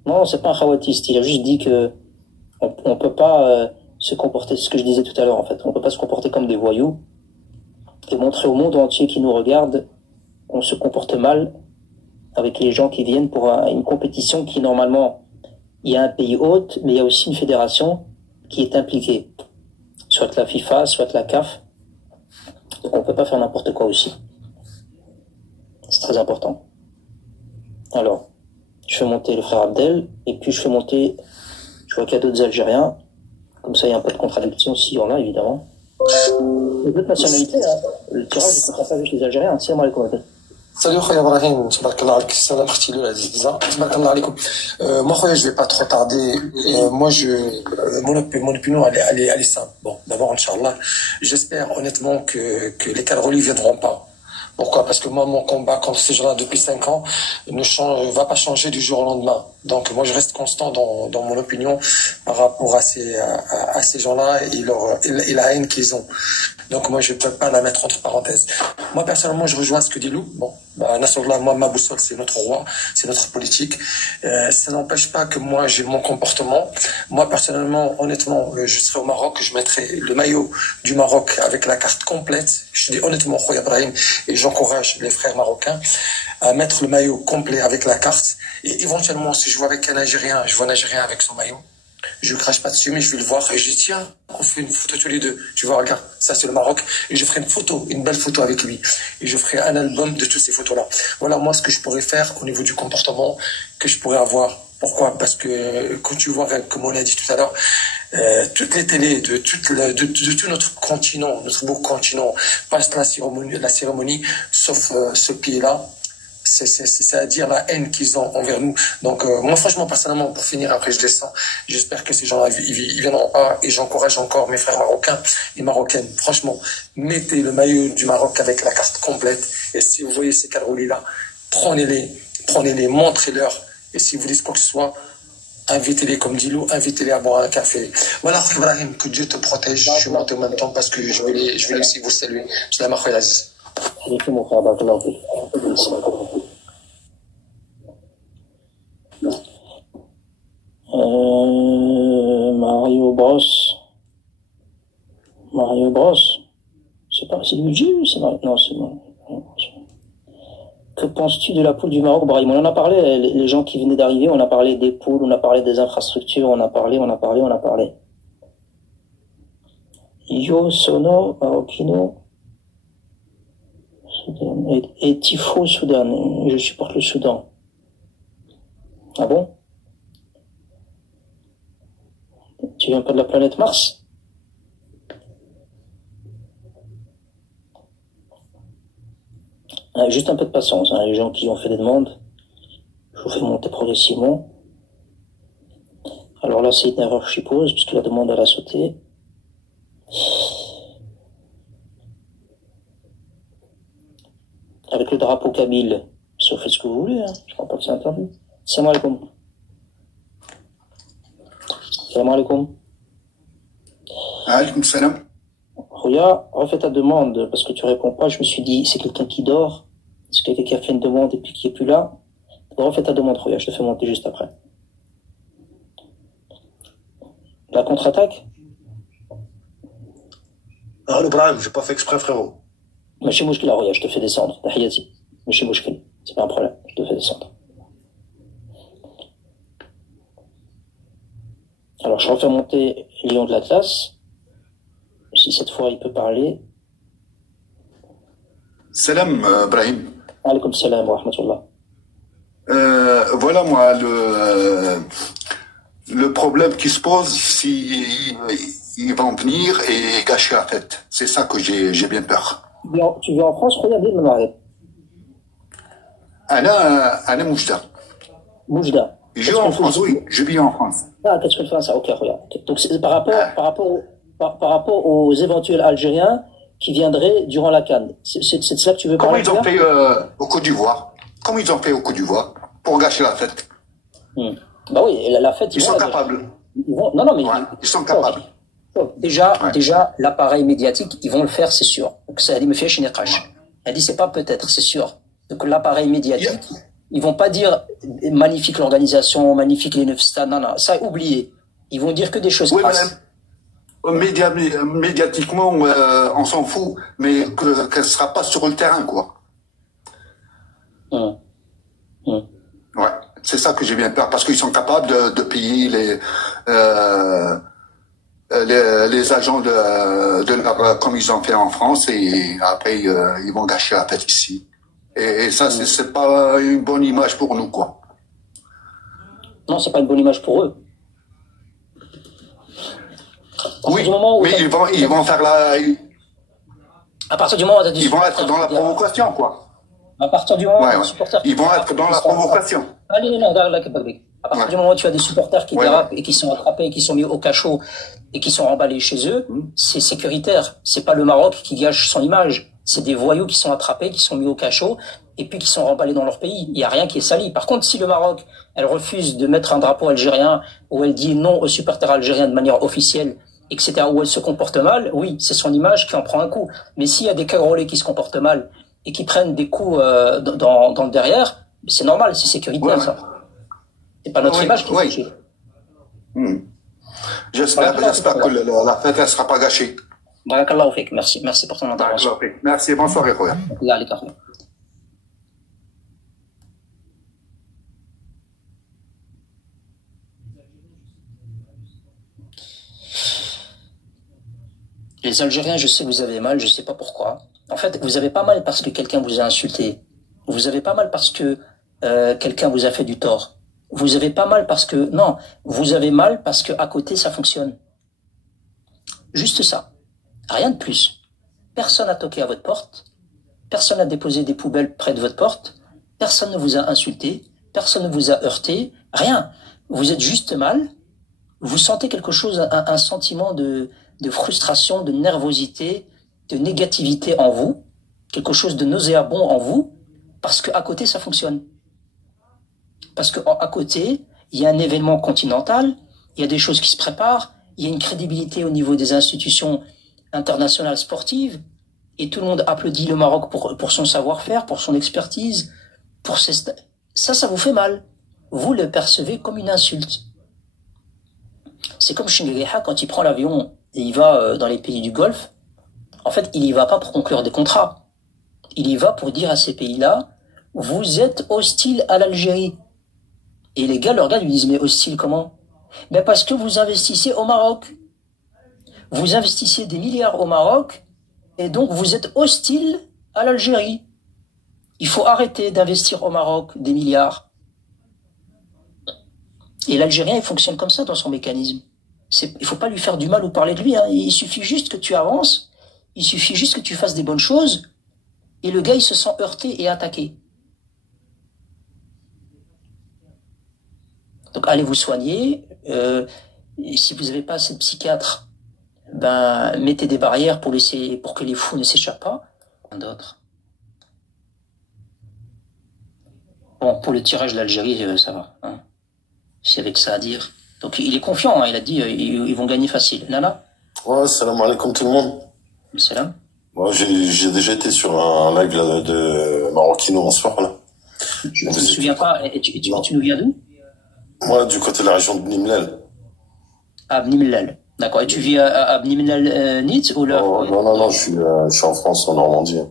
Non, c'est pas un khawatiste, il a juste dit que on peut pas se comporter, ce que je disais tout à l'heure en fait, on peut pas se comporter comme des voyous et montrer au monde entier qui nous regarde qu'on se comporte mal avec les gens qui viennent pour une compétition qui normalement il y a un pays hôte, mais il y a aussi une fédération qui est impliquée. Soit la FIFA, soit la CAF. Donc on ne peut pas faire n'importe quoi aussi. C'est très important. Alors, je fais monter le frère Abdel, et puis je vois qu'il y a d'autres Algériens. Comme ça, il y a un peu de contradiction, s'il y en a, évidemment. Les autres nationalités, hein. Le tirage ne concerne pas juste les Algériens. C'est moi les commentaires. Salut Khoya Ibrahim, tabarakallah alayk, salam khtilou aziza, tabarakallah alaykoum. Moi Khoya, je vais pas trop tarder. Moi mon opinion elle est simple. Bon, d'abord inchallah, j'espère honnêtement que les Camerounais viendront pas. Pourquoi? Parce que moi, mon combat contre ces gens-là depuis 5 ans ne va pas changer du jour au lendemain. Donc, moi, je reste constant dans mon opinion par rapport à ces gens-là et la haine qu'ils ont. Donc, moi, je peux pas la mettre entre parenthèses. Moi, personnellement, je rejoins ce que dit Lou. Bon, Nasrallah, moi, ma boussole, c'est notre roi, c'est notre politique. Ça n'empêche pas que moi, j'ai mon comportement. Moi, personnellement, honnêtement, je serai au Maroc, je mettrai le maillot du Maroc avec la carte complète. Je dis honnêtement, Khoya Ibrahim, et j'encourage les frères marocains à mettre le maillot complet avec la carte. Et éventuellement, si je vois avec un Algérien, je vois un Algérien avec son maillot, je crache pas dessus, mais je vais le voir et je dis tiens, on fait une photo tous les deux. Tu vois, regarde, ça c'est le Maroc. Et je ferai une belle photo avec lui. Et je ferai un album de toutes ces photos-là. Voilà, moi, ce que je pourrais faire au niveau du comportement que je pourrais avoir. Pourquoi? Parce que quand tu vois, comme on l'a dit tout à l'heure, toutes les télés de tout notre continent, notre beau continent, passent la cérémonie, sauf ce pays-là. c'est-à-dire la haine qu'ils ont envers nous. Donc, moi, franchement, personnellement, pour finir, après, je descends. J'espère que ces gens-là, ils viendront pas. Et j'encourage encore mes frères marocains et marocaines. Franchement, mettez le maillot du Maroc avec la carte complète. Et si vous voyez ces caroulis-là, prenez-les, montrez-leur. Et si vous dites quoi que ce soit, invitez-les, comme dit Lou, invitez-les à boire un café. Voilà, Ibrahim, que Dieu te protège. Je suis monté en même temps parce que je vais aussi vous saluer. Salam alaykoum, Aziz. Mon frère, Mario Bros. C'est pas, c'est Luigi ou c'est Mario? Non, c'est Mario. Que penses-tu de la poule du Maroc, Brahim? On en a parlé, les gens qui venaient d'arriver, on a parlé des poules, on a parlé des infrastructures, on a parlé. Yo, Sono, Marocchino, Soudan, et Tifo, Soudan. Je supporte le Soudan. Ah bon? Tu viens pas de la planète Mars? Juste un peu de patience, hein, les gens qui ont fait des demandes, je vous fais monter progressivement. Alors là, c'est une erreur que je suppose, puisque la demande, elle a sauté. Avec le drapeau Kabyle, vous faites ce que vous voulez, hein. Je crois pas que c'est interdit. Salam alaikum. Salam alaikum. Alaikum salam. Rouya, refais ta demande, parce que tu réponds pas. Je me suis dit, c'est quelqu'un qui dort. C'est quelqu'un qui a fait une demande et puis qui est plus là. Refais ta demande, Rouya, je te fais monter juste après. La contre-attaque? Ah, le Brahim, j'ai pas fait exprès, frérot. Machi Mouchkila, Rouya, je te fais descendre. Tahiyati. Machi Mouchkila. C'est pas un problème, je te fais descendre. Alors, je refais monter Lion de l'Atlas. Si cette fois il peut parler. Salam, Brahim. Alaykoum salam wa rahmatullah. Voilà, moi, le problème qui se pose, si ils vont venir et gâcher la fête. C'est ça que j'ai bien peur. Tu vis en France, regardez le Maghreb. Anna Moujda. Moujda. Je vis en France, oui, je vis en France. Ah, qu'est-ce que tu fais ça? Ok, regarde. Donc, c'est par rapport aux éventuels Algériens qui viendraient durant la CAN. C'est de cela que tu veux parler? Comment ils ont fait au Côte d'Ivoire? Comment ils ont fait au Côte d'Ivoire pour gâcher la fête? Bah oui, la fête, ils sont capables. Non, mais ils sont capables. Déjà, l'appareil médiatique, ils vont le faire, c'est sûr. Donc, ça, elle me fait chez elle dit, c'est pas peut-être, c'est sûr. Donc, l'appareil médiatique, ils vont pas dire magnifique l'organisation, magnifique les 9 stades, non, ça, oubliez. Ils vont dire que des choses crasses. Médiatiquement, on s'en fout, mais qu'elle ne sera pas sur le terrain, quoi. Ouais, c'est ça que j'ai bien peur, parce qu'ils sont capables de payer les agents comme ils ont fait en France, et après ils vont gâcher la fête ici. Et ça, c'est pas une bonne image pour nous, quoi. Non, c'est pas une bonne image pour eux. Oui, mais ils vont faire à partir du moment où ils vont être dans la provocation, quoi. À partir du moment où les supporters... Ils vont être dans la provocation. Allez, non, à partir du moment où tu as des supporters qui dérapent et qui sont attrapés, qui sont mis au cachot et qui sont emballés chez eux, c'est sécuritaire. C'est pas le Maroc qui gâche son image. C'est des voyous qui sont attrapés, qui sont mis au cachot et puis qui sont remballés dans leur pays. Il n'y a rien qui est sali. Par contre, si le Maroc, elle refuse de mettre un drapeau algérien, ou elle dit non aux supporters algériens de manière officielle, etc., où elle se comporte mal, oui, c'est son image qui en prend un coup. Mais s'il y a des cagoulés qui se comportent mal et qui prennent des coups dans le derrière, c'est normal, c'est sécuritaire, ça. C'est pas notre image qui est touchée. J'espère que la fête ne sera pas gâchée. Barakallahu fik. Merci pour ton intervention. Merci, bonsoir, Eroya. Les Algériens, je sais que vous avez mal, je sais pas pourquoi. En fait, vous avez pas mal parce que quelqu'un vous a insulté. Vous avez pas mal parce que quelqu'un vous a fait du tort. Vous avez pas mal parce que... Non, vous avez mal parce que à côté, ça fonctionne. Juste ça. Rien de plus. Personne n'a toqué à votre porte. Personne n'a déposé des poubelles près de votre porte. Personne ne vous a insulté, personne ne vous a heurté, rien. Vous êtes juste mal, vous sentez quelque chose, un sentiment de frustration, de nervosité, de négativité en vous, quelque chose de nauséabond en vous, parce qu'à côté, ça fonctionne. Parce qu'à côté, il y a un événement continental, il y a des choses qui se préparent, il y a une crédibilité au niveau des institutions internationales sportives, et tout le monde applaudit le Maroc pour son savoir-faire, pour son expertise, pour ses... Ça vous fait mal. Vous le percevez comme une insulte. C'est comme Shingereha, quand il prend l'avion et il va dans les pays du Golfe, en fait, il y va pas pour conclure des contrats. Il y va pour dire à ces pays-là, vous êtes hostile à l'Algérie. Et les gars, leurs gars lui disent, mais hostile comment? Ben parce que vous investissez au Maroc. Vous investissez des milliards au Maroc, et donc vous êtes hostile à l'Algérie. Il faut arrêter d'investir au Maroc des milliards. Et l'Algérien, il fonctionne comme ça dans son mécanisme. Il faut pas lui faire du mal ou parler de lui. Hein. Il suffit juste que tu avances, il suffit juste que tu fasses des bonnes choses, et le gars, il se sent heurté et attaqué. Donc allez vous soigner. Si vous n'avez pas assez de psychiatre, ben mettez des barrières pour que les fous ne s'échappent pas. D'autres. Bon, pour le tirage de l'Algérie, ça va. Hein. C'est avec ça à dire. Donc il est confiant, hein, il a dit ils vont gagner facile. Nana? Ouais, salam alaikum tout le monde. Salam. Moi, j'ai déjà été sur un live là, de Maroquino en soir là. Je ne me souviens pas. Tu nous viens d'où? Moi, du côté de la région de Bni Mellal. À Bni Mellal. D'accord. Et tu vis à Bni Mellal Nîmes ou là? Non, je suis en France, en Normandie.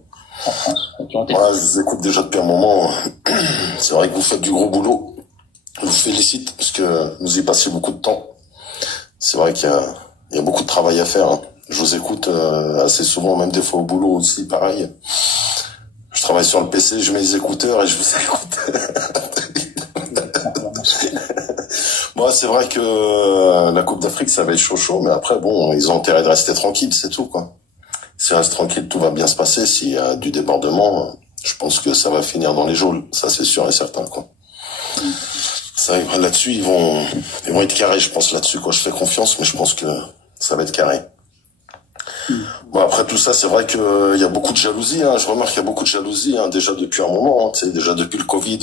En France. Okay, ouais, je vous écoute déjà depuis un moment. C'est vrai que vous faites du gros boulot. Je vous félicite parce que vous y passez beaucoup de temps. C'est vrai qu'il y a beaucoup de travail à faire. Hein. Je vous écoute assez souvent, même des fois au boulot aussi, pareil. Je travaille sur le PC, je mets les écouteurs et je vous écoute. Moi, c'est vrai que la Coupe d'Afrique, ça va être chaud, mais après, bon, ils ont intérêt de rester tranquilles, c'est tout, quoi. S'ils restent tranquilles, tout va bien se passer. S'il y a du débordement, je pense que ça va finir dans les geôles. Ça, c'est sûr et certain, quoi. Ça, là-dessus, ils vont être carrés, je pense, là-dessus, quoi. Je fais confiance, mais je pense que ça va être carré. Bon, après tout ça, c'est vrai que il y a beaucoup de jalousie, hein. Je remarque qu'il y a beaucoup de jalousie, hein, déjà depuis un moment, hein. Tu sais, déjà depuis le Covid,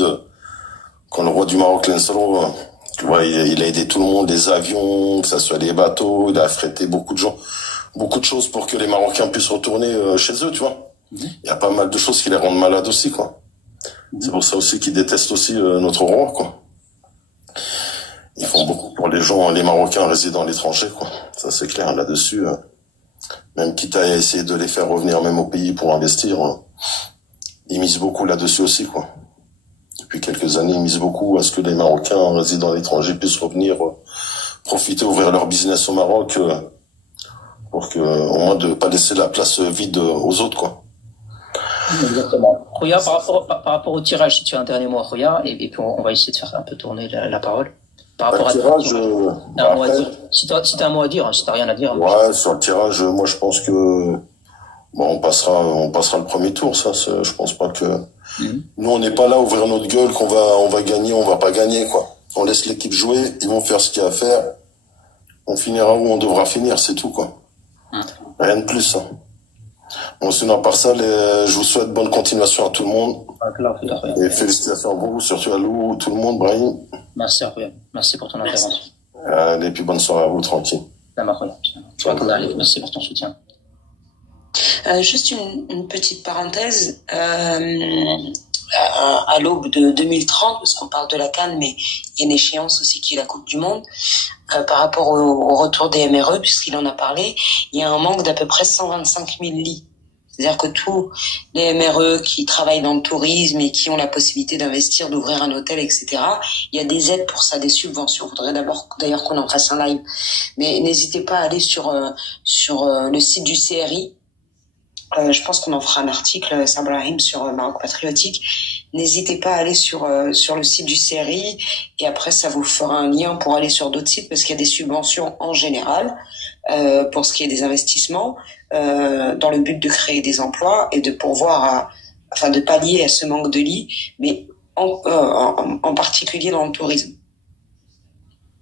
quand le roi du Maroc, Lensalo, tu vois, il a aidé tout le monde, les avions, que ça soit les bateaux, il a affrété beaucoup de gens, beaucoup de choses pour que les Marocains puissent retourner chez eux, tu vois. Il y a pas mal de choses qui les rendent malades aussi, quoi. C'est pour ça aussi qu'ils détestent aussi notre roi, quoi. Ils font beaucoup pour les gens, les Marocains résidant à l'étranger, quoi. Ça, c'est clair, là-dessus. Même quitte à essayer de les faire revenir même au pays pour investir, ils misent beaucoup là-dessus aussi, quoi. Depuis quelques années, ils misent beaucoup à ce que les Marocains résidant à l'étranger puissent revenir, profiter, ouvrir leur business au Maroc, pour que, au moins, de pas laisser la place vide aux autres, quoi. Exactement. Roya, par rapport au tirage, si tu as un dernier mot, Roya, et puis on va essayer de faire un peu tourner la parole. Par rapport le tirage, si t'as un mot à dire, hein, si t'as rien à dire. Ouais, sur le tirage, moi je pense que bon, on passera le premier tour, ça. Je pense pas que nous on n'est pas là à ouvrir notre gueule qu'on va gagner, on va pas gagner, quoi. On laisse l'équipe jouer, ils vont faire ce qu'il y a à faire. On finira où on devra finir, c'est tout, quoi. Rien de plus. Hein. Bon, sinon, à part ça, je vous souhaite bonne continuation à tout le monde. Et félicitations à vous, surtout à Lou, tout le monde, Brahim. Merci, merci pour ton intervention. Allez, puis bonne soirée à vous, tranquille. Merci pour ton soutien. Juste une petite parenthèse. À l'aube de 2030, parce qu'on parle de la CAN, mais il y a une échéance aussi qui est la Coupe du Monde, par rapport au retour des MRE, puisqu'il en a parlé, il y a un manque d'à peu près 125 000 lits. C'est-à-dire que tous les MRE qui travaillent dans le tourisme et qui ont la possibilité d'investir, d'ouvrir un hôtel, etc., il y a des aides pour ça, des subventions. Il faudrait d'ailleurs qu'on en fasse un live. Mais n'hésitez pas à aller sur le site du CRI. Je pense qu'on en fera un article, Sabrahim, sur Maroc Patriotique. N'hésitez pas à aller sur le site du CRI et après ça vous fera un lien pour aller sur d'autres sites parce qu'il y a des subventions en général pour ce qui est des investissements dans le but de créer des emplois et de pourvoir de pallier à ce manque de lits. Mais en particulier dans le tourisme.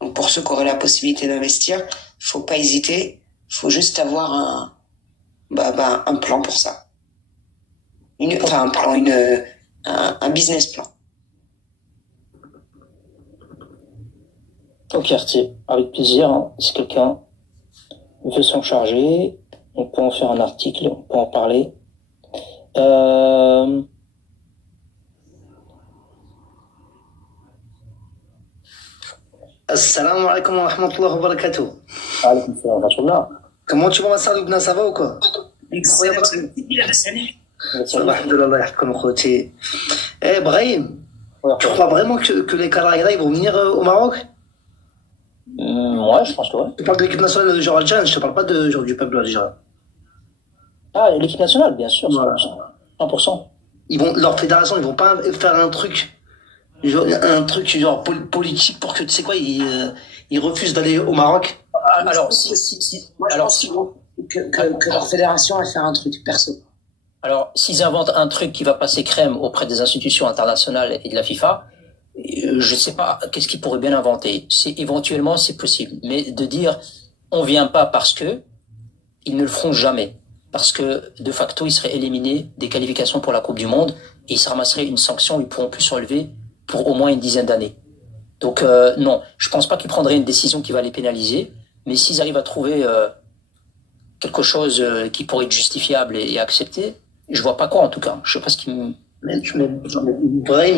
Donc pour ceux qui auraient la possibilité d'investir, faut pas hésiter, faut juste avoir un plan pour ça. Un business plan. Ok, Artie, avec plaisir. Hein. Si quelqu'un veut s'en charger, on peut en faire un article, on peut en parler. Assalamu alaikum wa rahmatullahi wa barakatuh. Alaykoum salam wa rahmatullah. Comment tu vas, ma sœur Loubna, ça va ou quoi? Excellent. Alhamdulillah, yahkoum khouti. Eh, Brahim, tu crois vraiment que les Caraïbes ils vont venir au Maroc? Ouais, je pense que ouais. Tu parles de l'équipe nationale de genre algérienne, je te parle pas de genre du peuple algérien. Ah, l'équipe nationale, bien sûr, 100%. Voilà. 100%. Leur fédération, ils vont pas faire un truc genre politique pour que, tu sais quoi, ils refusent d'aller au Maroc. Alors, Moi, je pense que leur fédération va faire un truc perso. Alors, s'ils inventent un truc qui va passer crème auprès des institutions internationales et de la FIFA, je sais pas qu'est-ce qu'ils pourraient bien inventer. Éventuellement, c'est possible. Mais de dire, on vient pas parce que, ils ne le feront jamais. Parce que, de facto, ils seraient éliminés des qualifications pour la Coupe du Monde et ils se ramasseraient une sanction, ils pourront plus se relever pour au moins une dizaine d'années. Donc, non. Je pense pas qu'ils prendraient une décision qui va les pénaliser. Mais s'ils arrivent à trouver, quelque chose qui pourrait être justifiable et accepté, je vois pas quoi en tout cas. Je sais pas ce qui me... Brahim,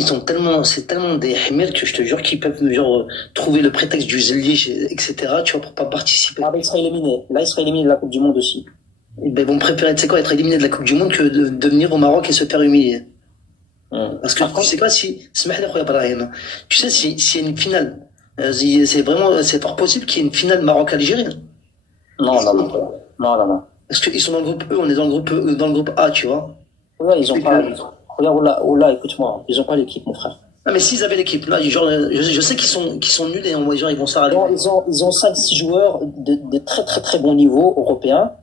c'est tellement des himels que je te jure qu'ils peuvent genre trouver le prétexte du zélige, etc. Tu vois, pour pas participer. Ah ben, il sera éliminé. Là, il sera éliminé de la Coupe du Monde aussi. Et ben, ils vont préférer, tu sais quoi, être éliminé de la Coupe du Monde que de venir au Maroc et se faire humilier. Parce que tu sais quoi, tu sais, s'il y a une finale, c'est fort possible qu'il y ait une finale Maroc-Algérie. Non. Parce qu'ils sont dans le groupe E, on est dans le groupe A, tu vois. Ouais, ils ont pas, regarde, écoute-moi, ils ont pas l'équipe, mon frère. Non, mais s'ils avaient l'équipe, là, genre, je sais qu'ils sont nuls et genre, ils vont s'arrêter. Ils ont 5-6 joueurs de très très très bon niveau européen,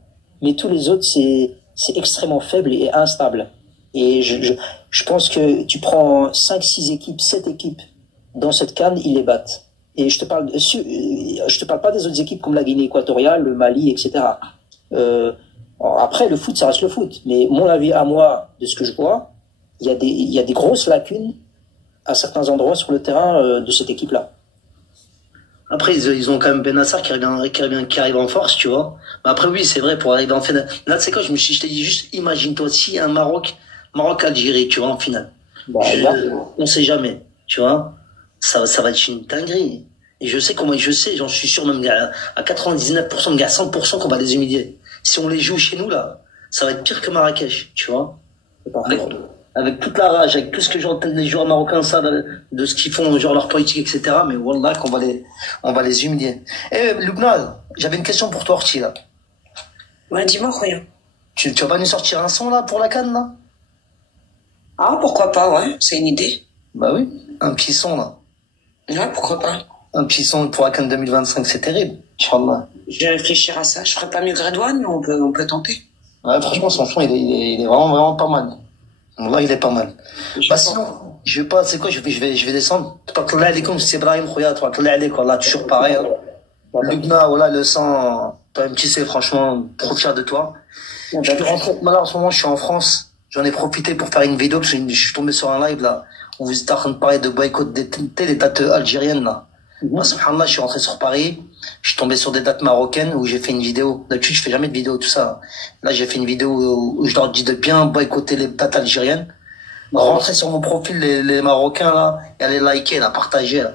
mais tous les autres, c'est extrêmement faible et instable. Et je pense que tu prends 5-6 équipes, 7 équipes dans cette CAN, ils les battent. Et je te parle pas des autres équipes comme la Guinée équatoriale, le Mali, etc. Après, le foot, ça reste le foot. Mais mon avis à moi, de ce que je vois, il y a des grosses lacunes à certains endroits sur le terrain de cette équipe-là. Après, ils ont quand même Benassar qui arrive en force, tu vois. Mais après, oui, c'est vrai, pour arriver en finale. Là, tu sais quoi, je t'ai dit juste, imagine-toi si un Maroc-Algérie, tu vois, en finale. On sait jamais, tu vois. Ça va être une dinguerie. Et j'en suis sûr même à 99%, à 100% qu'on va les humilier. Si on les joue chez nous, là, ça va être pire que Marrakech, tu vois. Avec toute la rage, avec tout ce que j'entends des joueurs marocains, ça, de ce qu'ils font, genre leur politique, etc. Mais wallah, on va les humilier. Eh, Loubna, j'avais une question pour toi, Orti, là. Ouais, dis-moi, rien. Tu vas pas nous sortir un son, là, pour la CAN, là? Ah, pourquoi pas, ouais, c'est une idée. Bah oui, un petit son, là. Ouais, pourquoi pas. Un petit son pour la CAN 2025, c'est terrible. Inch'Allah. Je vais réfléchir à ça. Je ferai pas mieux que Redouane, mais on peut tenter. Ouais, franchement, son son, il est vraiment, vraiment pas mal. Là, il est pas mal. Bah, sinon, je vais pas, c'est quoi, je vais descendre. Tabakallah alaikum, c'est Ibrahim Khouya, tabakallah alaikum, voilà, toujours pareil. Hein. Lubna, voilà, le sang, toi, tu sais, franchement, trop fier de toi. Je te rentre, maintenant, en ce moment, je suis en France. J'en ai profité pour faire une vidéo, parce que je suis tombé sur un live, là, où vous étiez en train de parler de boycott des dates algériennes, là. Moi, subhanallah, je suis rentré sur Paris. Je suis tombé sur des dates marocaines où j'ai fait une vidéo. D'habitude, je fais jamais de vidéo, tout ça. Là, j'ai fait une vidéo où je leur dis de bien boycotter les dates algériennes. Rentrer sur mon profil, les Marocains, là, et aller liker, là, partager, là.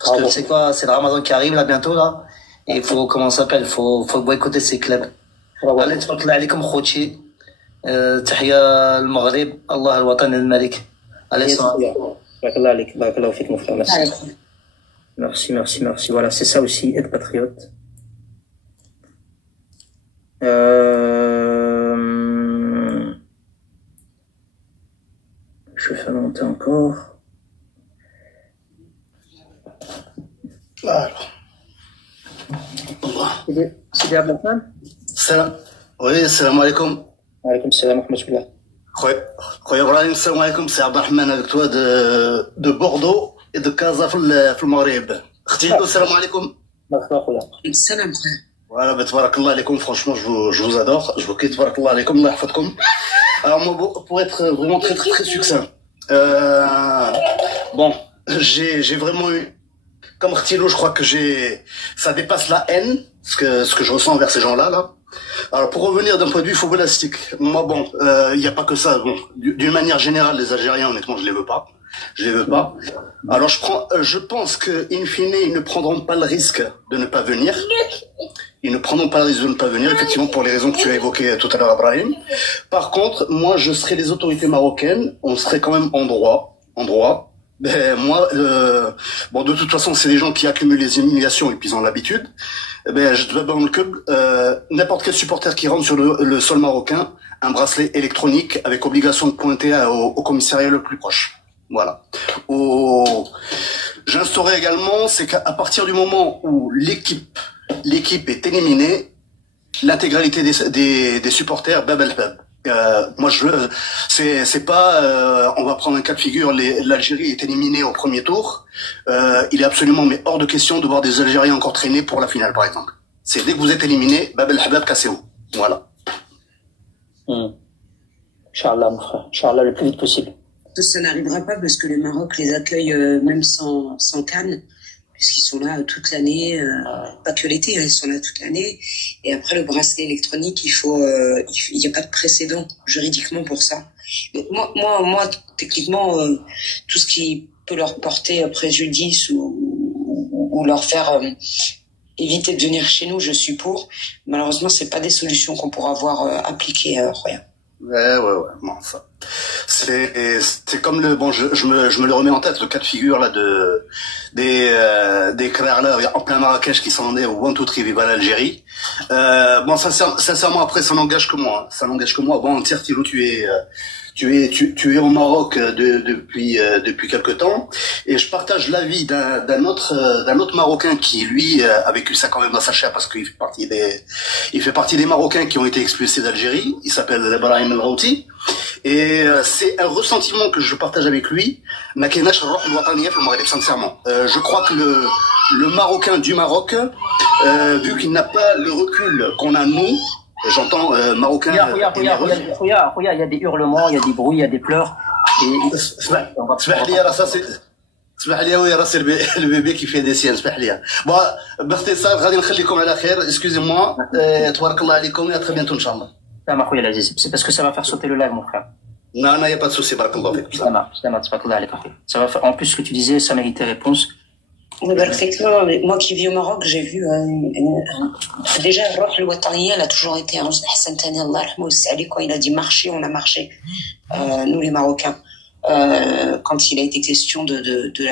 Parce que c'est quoi, c'est le Ramadan qui arrive, là, bientôt, là. Et il faut, comment ça s'appelle, faut boycotter ces clubs. Allez, tabakallah alaikum, khouti. تحيا المغرب الله الوطن الملك allez barakallah alik, barakallah fik, mon frère, merci, voilà, c'est ça aussi, être patriote. Je vais faire monter encore. C'est bien, Salam. Oui, salam alaikum. Alaykoum salam wa rahmatullah. Khoya Ibrahim, salam alaikum, c'est Abdelrahman avec toi de Bordeaux et de Casa في المغرب. اختي salam alaikum. Salam frère. Voilà, tabarakallah alaikum, franchement, je vous adore. Je vous quitte, tabarakallah alaikum, Allah yahfadkoum. Alors moi, pour être vraiment très succinct, bon, j'ai vraiment eu, comme Rtilo, je crois que ça dépasse la haine, ce que je ressens envers ces gens-là, là. Alors pour revenir d'un point de vue footballistique, moi bon, il n'y a pas que ça. Bon, d'une manière générale, les Algériens, honnêtement, je les veux pas. Alors je pense que in fine, ils ne prendront pas le risque de ne pas venir. Ils ne prendront pas le risque de ne pas venir, effectivement, pour les raisons que tu as évoquées tout à l'heure, Ibrahim. Par contre, moi, je serais les autorités marocaines, on serait quand même en droit. Ben, moi, bon, de toute façon, c'est des gens qui accumulent les humiliations et puis ils ont l'habitude. Ben, je dois dans le club, n'importe quel supporter qui rentre sur le sol marocain, un bracelet électronique avec obligation de pointer au commissariat le plus proche. Voilà. J'instaurais également, c'est qu'à partir du moment où l'équipe est éliminée, l'intégralité des supporters, bab el bab. Moi, c'est pas, on va prendre un cas de figure, l'Algérie est éliminée au premier tour. Il est absolument, mais hors de question de voir des Algériens encore traîner pour la finale, par exemple. C'est dès que vous êtes éliminé, bab el habab, cassez-vous. Voilà. Inch'Allah, mon frère. Inch'Allah, le plus vite possible. Ça n'arrivera pas parce que le Maroc les accueille même sans canne, puisqu'ils sont là toute l'année, pas que l'été, ils sont là toute l'année. Et après le bracelet électronique, il y a pas de précédent juridiquement pour ça. Mais moi, techniquement, tout ce qui peut leur porter préjudice ou leur faire éviter de venir chez nous, je suis pour. Malheureusement, c'est pas des solutions qu'on pourra voir appliquées, Roya. Ouais, bon, ça. C'est comme je me le remets en tête, le cas de figure, là, des crères, là, en plein Marrakech qui s'en est au One, Two, Three, viva l'Algérie. Bon, sincèrement, après, ça n'engage que moi. Bon, certes, Thilo, tu es au Maroc depuis quelque temps, et je partage l'avis d'un autre Marocain qui lui a vécu ça quand même dans sa chair parce qu'il fait partie des Marocains qui ont été expulsés d'Algérie. Il s'appelle Ibrahim El Routi, et c'est un ressentiment que je partage avec lui. Sincèrement, je crois que le Marocain du Maroc, vu qu'il n'a pas le recul qu'on a nous. J'entends marocain. Il y a des hurlements, il y a des bruits, il y a des pleurs. C'est le bébé qui fait des siennes. Bon, باختصار غادي نخليكم على خير. Excusez-moi. تبارك الله عليكم et à très bientôt inchallah. C'est parce que ça va faire sauter le live, mon frère. Non, il n'y a pas de souci. Barakallah fik. Ça va faire, en plus, ce que tu disais, ça méritait réponse. Oui, effectivement, moi qui vis au Maroc, j'ai vu déjà le Ouattariya, elle a toujours été un Hassan Tani, Allah quoi, il a dit marcher, on a marché, nous les Marocains. Quand il a été question de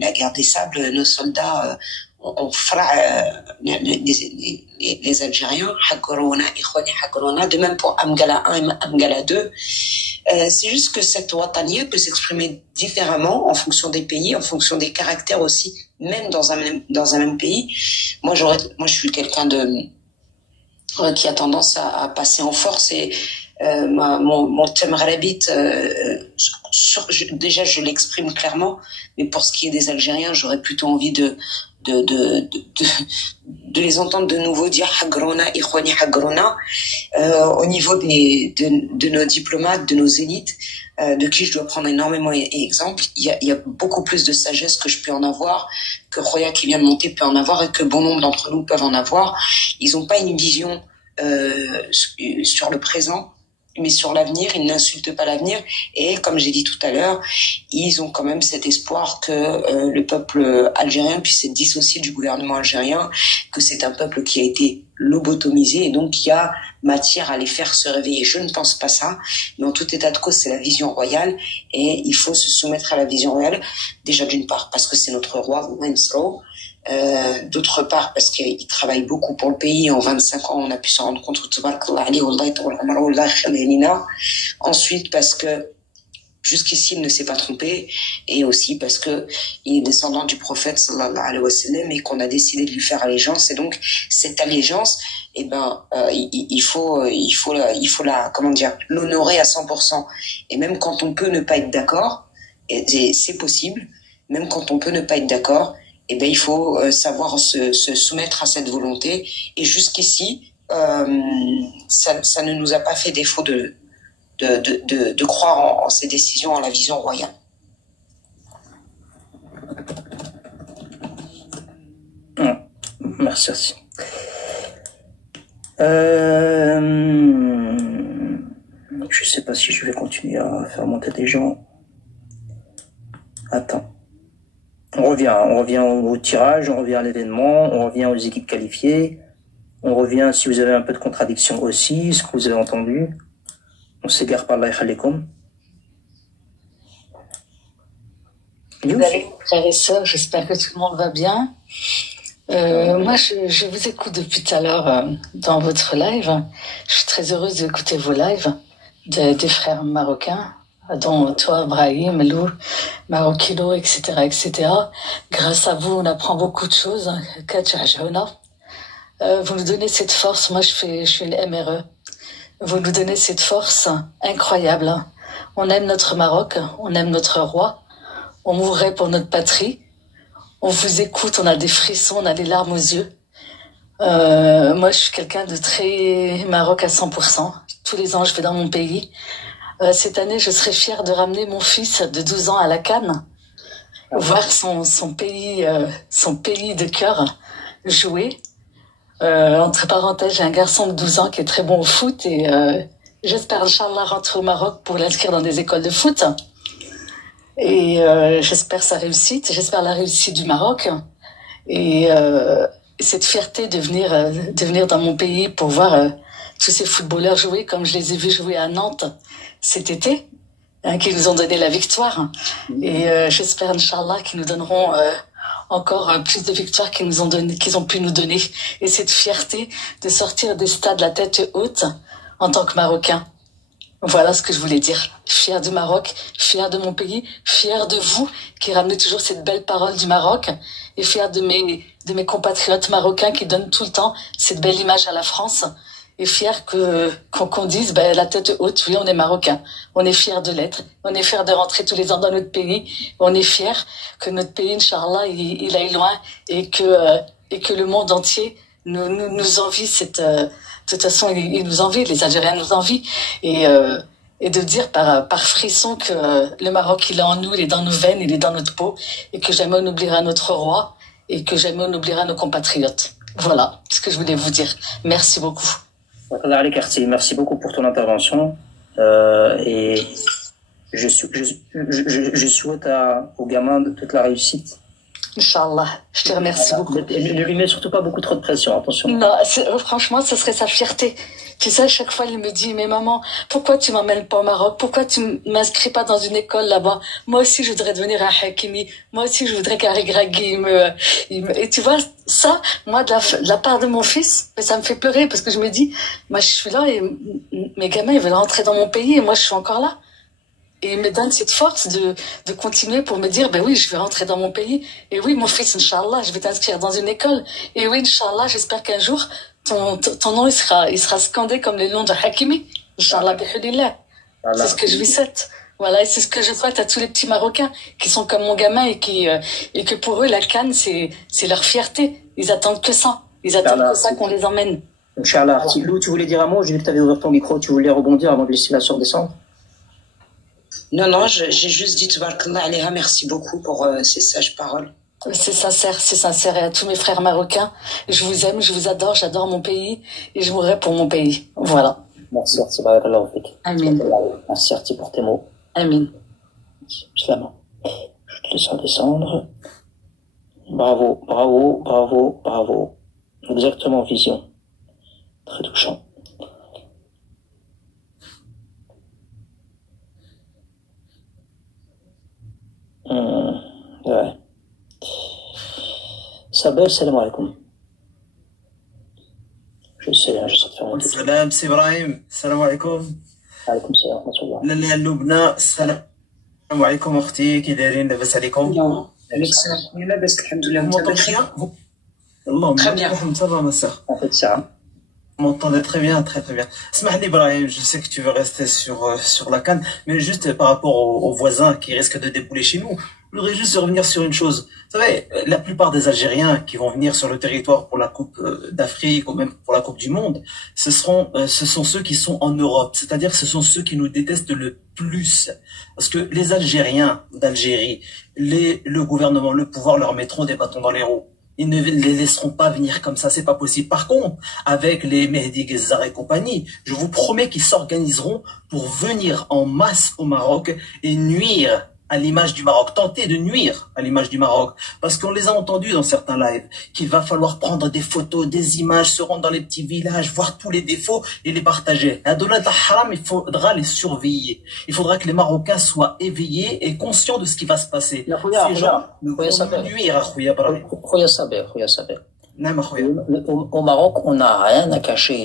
la guerre des sables, nos soldats ont frappé les Algériens, de même pour Amgala 1 et Amgala 2. C'est juste que cette Ouattaniya peut s'exprimer différemment en fonction des pays, en fonction des caractères aussi, même dans un même pays. Moi, je suis quelqu'un qui a tendance à passer en force, et mon thème Rabit, déjà je l'exprime clairement, mais pour ce qui est des Algériens, j'aurais plutôt envie de les entendre de nouveau dire Hagrona, Ikhwani Hagrona, au niveau de nos diplomates, de nos élites, de qui je dois prendre énormément exemple. Il y a beaucoup plus de sagesse que je peux en avoir, que Roya qui vient de monter peut en avoir, et que bon nombre d'entre nous peuvent en avoir. Ils n'ont pas une vision sur le présent, mais sur l'avenir, ils n'insultent pas l'avenir. Et comme j'ai dit tout à l'heure, ils ont quand même cet espoir que le peuple algérien puisse être dissocié du gouvernement algérien, que c'est un peuple qui a été lobotomisé, et donc il y a matière à les faire se réveiller. Je ne pense pas ça, mais en tout état de cause, c'est la vision royale, et il faut se soumettre à la vision royale, déjà d'une part parce que c'est notre roi, d'autre part parce qu'il travaille beaucoup pour le pays. En 25 ans, on a pu s'en rendre compte. Ensuite parce que Jusqu'ici, il ne s'est pas trompé, et aussi parce que il est descendant du prophète sallallahu alayhi wa sallam et qu'on a décidé de lui faire allégeance. Et donc, cette allégeance, il faut comment dire, l'honorer à 100%. Et même quand on peut ne pas être d'accord, et c'est possible, même quand on peut ne pas être d'accord, il faut savoir se soumettre à cette volonté. Et jusqu'ici, ça ne nous a pas fait défaut de croire en ces décisions, en la vision royale. Merci aussi. Je sais pas si je vais continuer à faire monter des gens. Attends. On revient au tirage, on revient à l'événement, on revient aux équipes qualifiées, on revient si vous avez un peu de contradiction aussi, ce que vous avez entendu. On s'égare par Allah khalikum. Salut frères et sœurs, j'espère que tout le monde va bien. Moi, je vous écoute depuis tout à l'heure dans votre live. Je suis très heureuse d'écouter vos lives des frères marocains, dont toi, Brahim, Lou, Marokilo, etc., etc. Grâce à vous, on apprend beaucoup de choses. Vous nous donnez cette force. Moi, je suis une MRE. Vous nous donnez cette force incroyable. On aime notre Maroc, on aime notre roi, on mourrait pour notre patrie. On vous écoute, on a des frissons, on a des larmes aux yeux. Moi, je suis quelqu'un de très Maroc à 100%. Tous les ans, je vais dans mon pays. Cette année, je serais fière de ramener mon fils de 12 ans à la CAN, voir son pays de cœur jouer. Entre parenthèses, j'ai un garçon de 12 ans qui est très bon au foot et j'espère, Inch'Allah, rentrer au Maroc pour l'inscrire dans des écoles de foot. Et j'espère sa réussite, j'espère la réussite du Maroc. Et cette fierté de venir dans mon pays pour voir tous ces footballeurs jouer comme je les ai vus jouer à Nantes cet été, qui nous ont donné la victoire. Et j'espère, Inch'Allah, qu'ils nous donneront encore plus de victoires qu'ils ont pu nous donner. Et cette fierté de sortir des stades la tête haute en tant que Marocain. Voilà ce que je voulais dire. Fier du Maroc, fier de mon pays, fier de vous qui ramenez toujours cette belle parole du Maroc et fier de mes compatriotes marocains qui donnent tout le temps cette belle image à la France et fier qu'on dise la tête haute, oui, on est Marocain. On est fier de l'être. On est fier de rentrer tous les ans dans notre pays. On est fier que notre pays, Inch'Allah, il aille loin et que le monde entier nous envie de toute façon, ils nous envient, les Algériens nous envient. Et de dire par frisson que le Maroc, il est en nous, il est dans nos veines, il est dans notre peau, et que jamais on oubliera notre roi, et que jamais on oubliera nos compatriotes. Voilà ce que je voulais vous dire. Merci beaucoup. Merci beaucoup pour ton intervention. Et je souhaite aux gamins de toute la réussite. Inch'Allah, je te remercie beaucoup. Ne lui mets surtout pas beaucoup trop de pression, attention. Non, franchement, ce serait sa fierté. Tu sais, à chaque fois, il me dit, mais maman, pourquoi tu m'emmènes pas au Maroc? Pourquoi tu m'inscris pas dans une école là-bas? Moi aussi, je voudrais devenir un Hakimi. Moi aussi, je voudrais qu'Harry Gragui Et tu vois, ça, moi, de la part de mon fils, ça me fait pleurer parce que je me dis, moi, je suis là et mes gamins, ils veulent rentrer dans mon pays et moi, je suis encore là. Et il me donne cette force de continuer pour me dire, oui, je vais rentrer dans mon pays. Et oui, mon fils, Inch'Allah, je vais t'inscrire dans une école. Et oui, Inch'Allah, j'espère qu'un jour, ton nom, il sera scandé comme le nom de Hakimi. Inch'Allah, bihulillah. C'est ce que je lui souhaite. Voilà, et c'est ce que je souhaite à tous les petits Marocains qui sont comme mon gamin et que pour eux, la CAN, c'est leur fierté. Ils attendent que ça. Ils attendent que ça qu'on les emmène. Inch'Allah. Lou, tu voulais dire un mot? J'ai vu que tu avais ouvert ton micro. Tu voulais rebondir avant de laisser la soeur descendre? Non, j'ai juste dit Tabarakallah alayha, merci beaucoup pour ces sages paroles. C'est sincère. Et à tous mes frères marocains, je vous aime, je vous adore, j'adore mon pays et je mourrai pour mon pays. Voilà. Merci, barakallahu fik. Amin. Merci, Arti, pour tes mots. Amin. Salam. Je te laisse descendre. Bravo. Exactement, vision. Très touchant. Ouais. Sabel, salam alaikum. J'essaie de faire mon truc. Salam, c'est Ibrahim. Salam alaikum. Alaikum salam. Lali Loubna, salam. السلام عليكم اختي كي دايرين لاباس عليكم عليك السلام لاباس الحمد لله vous انت m'entendez بخير bien اللهم Très bien. الحمد ça va ma sœur En fait, ça. vous m'entendez très bien très bien اسمح لي Ibrahim je sais que tu veux rester sur la CAN mais juste par rapport aux voisins qui risquent de débouler chez nous je voudrais juste revenir sur une chose vous savez la plupart des Algériens qui vont venir sur le territoire pour la Coupe d'Afrique ou même pour la Coupe du Monde ce sont ceux qui sont en Europe c'est-à-dire que ce sont ceux qui nous détestent le plus parce que les Algériens d'Algérie le gouvernement le pouvoir leur mettront des bâtons dans les roues. Ils ne les laisseront pas venir comme ça, c'est pas possible. Par contre, avec les Mehdi Guezzar et compagnie, je vous promets qu'ils s'organiseront pour venir en masse au Maroc et nuire à l'image du Maroc, tenter de nuire à l'image du Maroc. Parce qu'on les a entendus dans certains lives, qu'il va falloir prendre des photos, des images, se rendre dans les petits villages, voir tous les défauts et les partager. Adolat al-Haram, il faudra les surveiller. Il faudra que les Marocains soient éveillés et conscients de ce qui va se passer. Ces gens ne vont nuire à Khouya Brahim. Au Maroc, on n'a rien à cacher.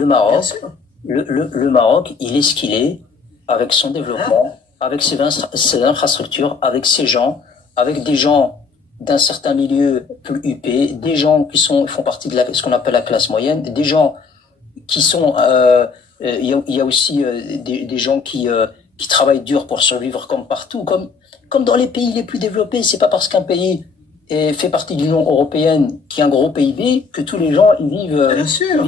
Le Maroc, le Maroc, il est ce qu'il est, avec son développement, avec ses infrastructures, avec ses gens, avec des gens d'un certain milieu plus huppé, des gens qui font partie de ce qu'on appelle la classe moyenne, des gens qui sont, il y a aussi des gens qui travaillent dur pour survivre comme partout, comme dans les pays les plus développés. C'est pas parce qu'un pays fait partie de l'Union européenne, qui est un gros PIB, que tous les gens ils vivent,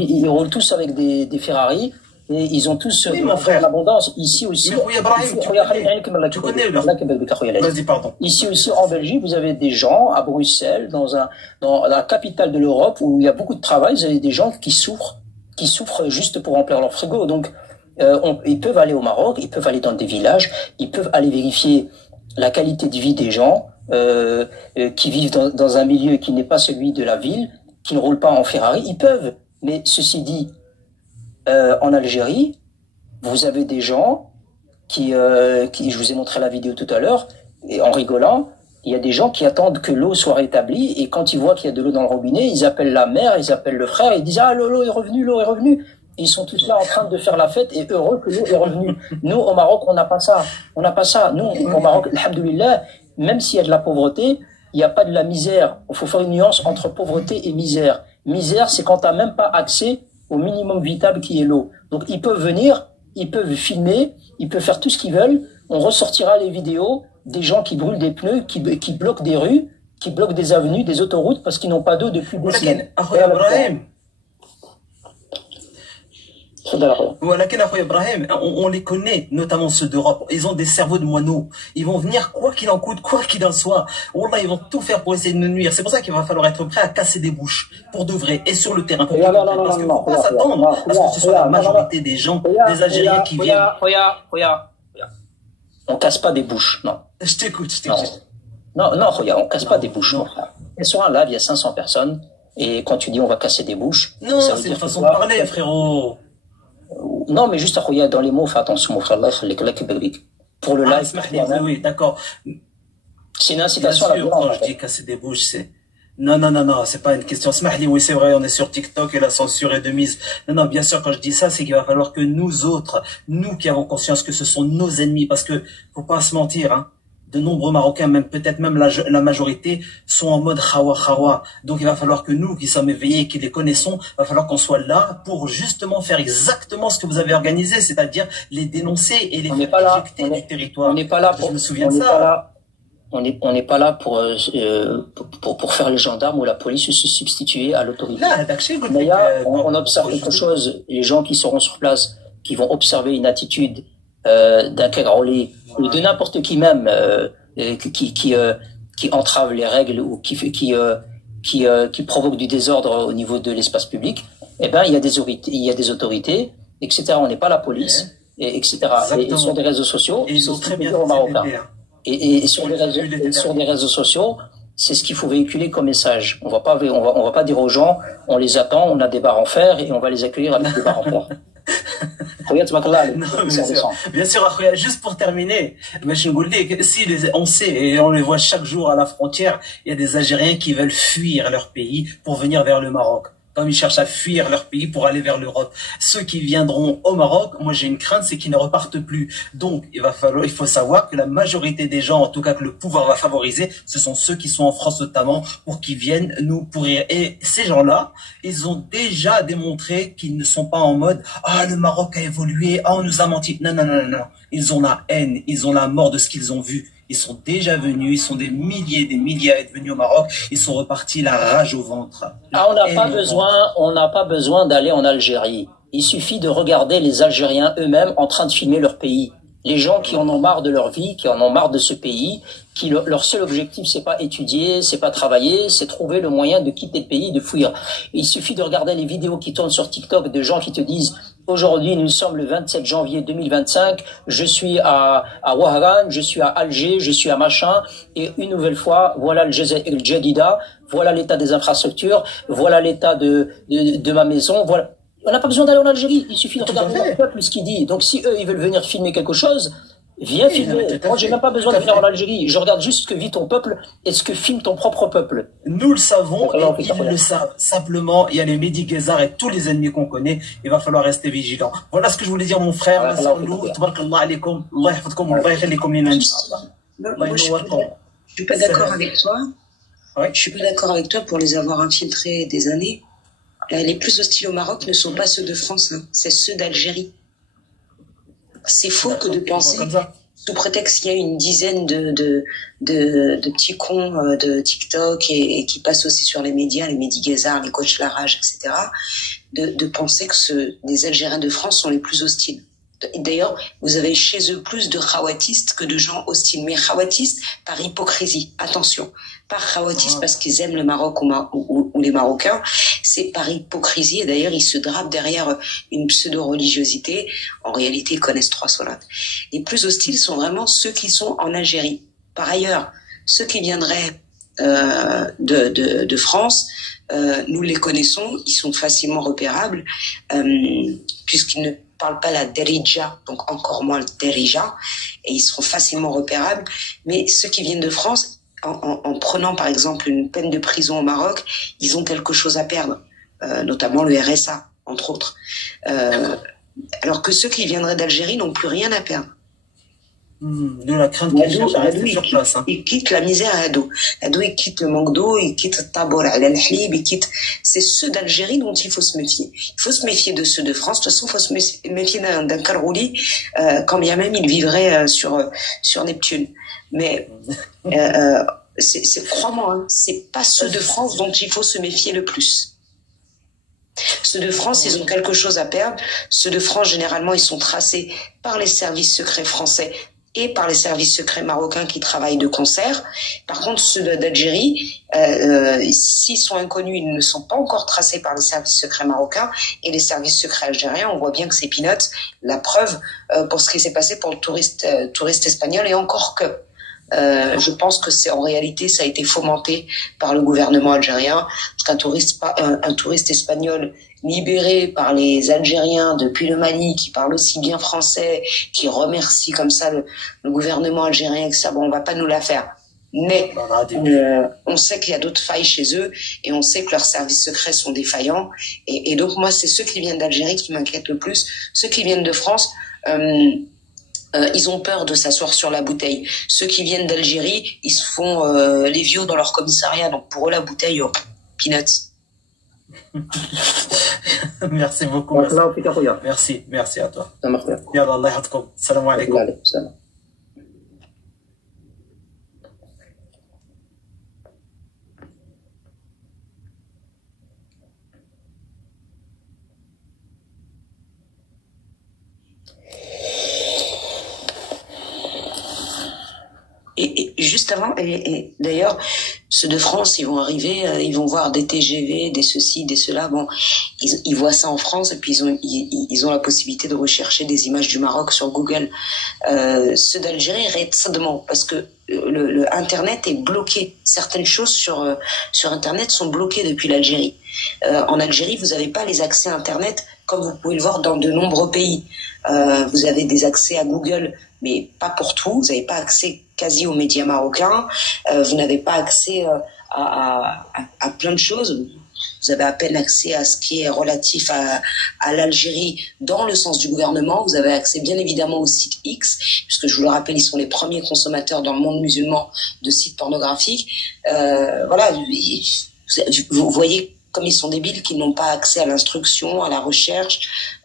ils roulent tous avec des Ferrari. Et ils ont tous l'abondance. Ici aussi. Tu connais Vas-y, pardon. Ici aussi, en Belgique, vous avez des gens à Bruxelles, dans la capitale de l'Europe, où il y a beaucoup de travail. Vous avez des gens qui souffrent juste pour remplir leur frigo. Donc, ils peuvent aller au Maroc, ils peuvent aller dans des villages, ils peuvent aller vérifier la qualité de vie des gens qui vivent dans un milieu qui n'est pas celui de la ville, qui ne roulent pas en Ferrari. Ils peuvent. Mais ceci dit, en Algérie, vous avez des gens qui, je vous ai montré la vidéo tout à l'heure, et en rigolant, il y a des gens qui attendent que l'eau soit rétablie, et quand ils voient qu'il y a de l'eau dans le robinet, ils appellent la mère, ils appellent le frère, ils disent « Ah, l'eau est revenue, l'eau est revenue !» Ils sont tous là en train de faire la fête et heureux que l'eau est revenue. Nous, au Maroc, on n'a pas ça. On n'a pas ça. Nous, au Maroc, alhamdoulilah, même s'il y a de la pauvreté, il n'y a pas de la misère. Il faut faire une nuance entre pauvreté et misère. Misère, c'est quand tu n'as même pas accès au minimum vital qui est l'eau. Donc ils peuvent venir, ils peuvent filmer, ils peuvent faire tout ce qu'ils veulent. On ressortira les vidéos des gens qui brûlent des pneus, qui bloquent des rues, qui bloquent des avenues, des autoroutes parce qu'ils n'ont pas d'eau depuis des semaines. Ibrahim, on les connaît, notamment ceux d'Europe. Ils ont des cerveaux de moineaux. Ils vont venir quoi qu'il en coûte, quoi qu'il en soit. Wallah, ils vont tout faire pour essayer de nous nuire. C'est pour ça qu'il va falloir être prêt à casser des bouches, pour de vrai, et sur le terrain. Parce qu'il ne faut pas s'attendre à ce que ce soit la majorité des gens, des Algériens qui viennent. On casse pas des bouches, non. Je t'écoute. Non, on casse pas des bouches, mon frère. Et sur un live, il y a 500 personnes. Et quand tu dis on va casser des bouches. Non, c'est une façon de parler, frérot. Non, mais juste dans les mots, fais attention, mon frère. Pour le live. Oui, d'accord. C'est une incitation à la violence. Quand je dis casser des bouches, c'est. Non, c'est pas une question. Smahli, oui, c'est vrai, on est sur TikTok et la censure est de mise. Non, bien sûr, quand je dis ça, c'est qu'il va falloir que nous autres, nous qui avons conscience que ce sont nos ennemis, parce que, faut pas se mentir, hein. De nombreux Marocains, peut-être même la majorité, sont en mode khawa. Donc il va falloir que nous, qui sommes éveillés, qui les connaissons, il va falloir qu'on soit là pour justement faire exactement ce que vous avez organisé, c'est-à-dire les dénoncer et les faire éjecter du territoire. On n'est pas là pour, je me souviens de ça. On n'est pas là pour faire les gendarmes ou la police se substituer à l'autorité. D'ailleurs, on observe quelque chose, les gens qui seront sur place, qui vont observer une attitude d'un Kegroli ou de n'importe qui même qui entrave les règles ou qui provoque du désordre au niveau de l'espace public, eh ben il y a des autorités, etc. On n'est pas la police, etc. Et sur des réseaux sociaux, ils ont très bien et sur les réseaux sociaux, c'est ce qu'il faut véhiculer comme message. On va pas dire aux gens, on les attend, on a des barres en fer et on va les accueillir avec des barres en fer. Bien sûr, juste pour terminer, si on sait et on les voit chaque jour à la frontière, il y a des Algériens qui veulent fuir leur pays pour venir vers le Maroc. comme ils cherchent à fuir leur pays pour aller vers l'Europe. Ceux qui viendront au Maroc, moi j'ai une crainte, c'est qu'ils ne repartent plus. Donc il faut savoir que la majorité des gens, en tout cas que le pouvoir va favoriser, ce sont ceux qui sont en France notamment, pour qu'ils viennent nous pourrir. Et ces gens-là, ils ont déjà démontré qu'ils ne sont pas en mode « Ah, le Maroc a évolué, ah, on nous a menti ». Non, non, non, non, non. Ils ont la haine, ils ont la mort de ce qu'ils ont vu. Ils sont déjà venus, ils sont des milliers à être venus au Maroc, ils sont repartis la rage au ventre. Ah, on n'a pas besoin d'aller en Algérie. Il suffit de regarder les Algériens eux-mêmes en train de filmer leur pays. Les gens qui en ont marre de leur vie, qui en ont marre de ce pays, leur seul objectif, c'est pas étudier, c'est pas travailler, c'est trouver le moyen de quitter le pays, de fuir. Il suffit de regarder les vidéos qui tournent sur TikTok de gens qui te disent aujourd'hui, nous sommes le 27 janvier 2025, je suis à Ouaharan, je suis à Alger, je suis à machin, et une nouvelle fois, voilà le Jadida, voilà l'état des infrastructures, voilà l'état de ma maison, voilà. On n'a pas besoin d'aller en Algérie, il suffit de regarder le peuple ce qu'il dit. Donc si eux, ils veulent venir filmer quelque chose, viens filmer. Moi, j'ai même pas besoin de venir en Algérie. Je regarde juste ce que vit ton peuple et ce que filme ton propre peuple. Nous le savons et ils le savent. Simplement, il y a les Mehdi Guézard et tous les ennemis qu'on connaît. Il va falloir rester vigilant. Voilà ce que je voulais dire, mon frère. Je suis pas d'accord avec toi. Je suis pas d'accord avec toi pour les avoir infiltrés des années. Les plus hostiles au Maroc ne sont pas ceux de France, hein. C'est ceux d'Algérie. C'est faux que de penser, sous prétexte qu'il y a une dizaine de petits cons de TikTok et qui passent aussi sur les médias, les Mehdi Guézard, les coachs Larage, etc., de penser que les Algériens de France sont les plus hostiles. D'ailleurs, vous avez chez eux plus de khawatistes que de gens hostiles. Mais khawatistes par hypocrisie. Attention. Pas khawatistes parce qu'ils aiment le Maroc ou les Marocains. C'est par hypocrisie. Et d'ailleurs, ils se drapent derrière une pseudo-religiosité. En réalité, ils connaissent 3 salates. Les plus hostiles sont vraiment ceux qui sont en Algérie. Par ailleurs, ceux qui viendraient de France, nous les connaissons. Ils sont facilement repérables puisqu'ils ne parlent pas la derija, donc encore moins le derija, et ils seront facilement repérables. Mais ceux qui viennent de France, en prenant par exemple une peine de prison au Maroc, ils ont quelque chose à perdre, notamment le RSA, entre autres. Alors que ceux qui viendraient d'Algérie n'ont plus rien à perdre. De la crainte qu'ils cherchent à rester sur place. Ils quittent la misère à Ado. Ado, ils quittent le manque d'eau, ils quittent Tabor, al-Halib, ils quittent... C'est ceux d'Algérie dont il faut se méfier. Il faut se méfier de ceux de France. De toute façon, il faut se méfier d'un Karouli, quand bien même il vivrait sur Neptune. Mais crois-moi, hein, c'est pas ceux de France dont il faut se méfier le plus. Ceux de France, ils ont quelque chose à perdre. Ceux de France, généralement, ils sont tracés par les services secrets français et par les services secrets marocains qui travaillent de concert. Par contre, ceux d'Algérie, s'ils sont inconnus, ils ne sont pas encore tracés par les services secrets marocains et les services secrets algériens. On voit bien que c'est peanuts. La preuve pour ce qui s'est passé pour le touriste espagnol, et encore que je pense que en réalité, ça a été fomenté par le gouvernement algérien, parce qu'un touriste espagnol libéré par les Algériens depuis le Mali, qui parle aussi bien français, qui remercie comme ça le gouvernement algérien, que ça, bon, on va pas nous la faire. Mais on sait qu'il y a d'autres failles chez eux, et on sait que leurs services secrets sont défaillants. Et donc moi, c'est ceux qui viennent d'Algérie qui m'inquiètent le plus. Ceux qui viennent de France, ils ont peur de s'asseoir sur la bouteille. Ceux qui viennent d'Algérie, ils se font les vieux dans leur commissariat. Donc pour eux, la bouteille, peanuts. Merci beaucoup. Merci à toi. Yallah, Allah yahfadkoum. Salam alaikum. Et juste avant, et d'ailleurs, ceux de France, ils vont arriver, ils vont voir des TGV, des ceci, des cela. Bon, ils voient ça en France, et puis ils ont la possibilité de rechercher des images du Maroc sur Google. Ceux d'Algérie récemment, parce que le Internet est bloqué. Certaines choses sur Internet sont bloquées depuis l'Algérie. En Algérie, vous n'avez pas les accès à Internet comme vous pouvez le voir dans de nombreux pays. Vous avez des accès à Google, mais pas pour tout. Vous n'avez pas accès quasi aux médias marocains. Vous n'avez pas accès à plein de choses. Vous avez à peine accès à ce qui est relatif à l'Algérie dans le sens du gouvernement. Vous avez accès bien évidemment au site X, puisque je vous le rappelle, ils sont les premiers consommateurs dans le monde musulman de sites pornographiques. Voilà, vous voyez comme ils sont débiles, qu'ils n'ont pas accès à l'instruction, à la recherche,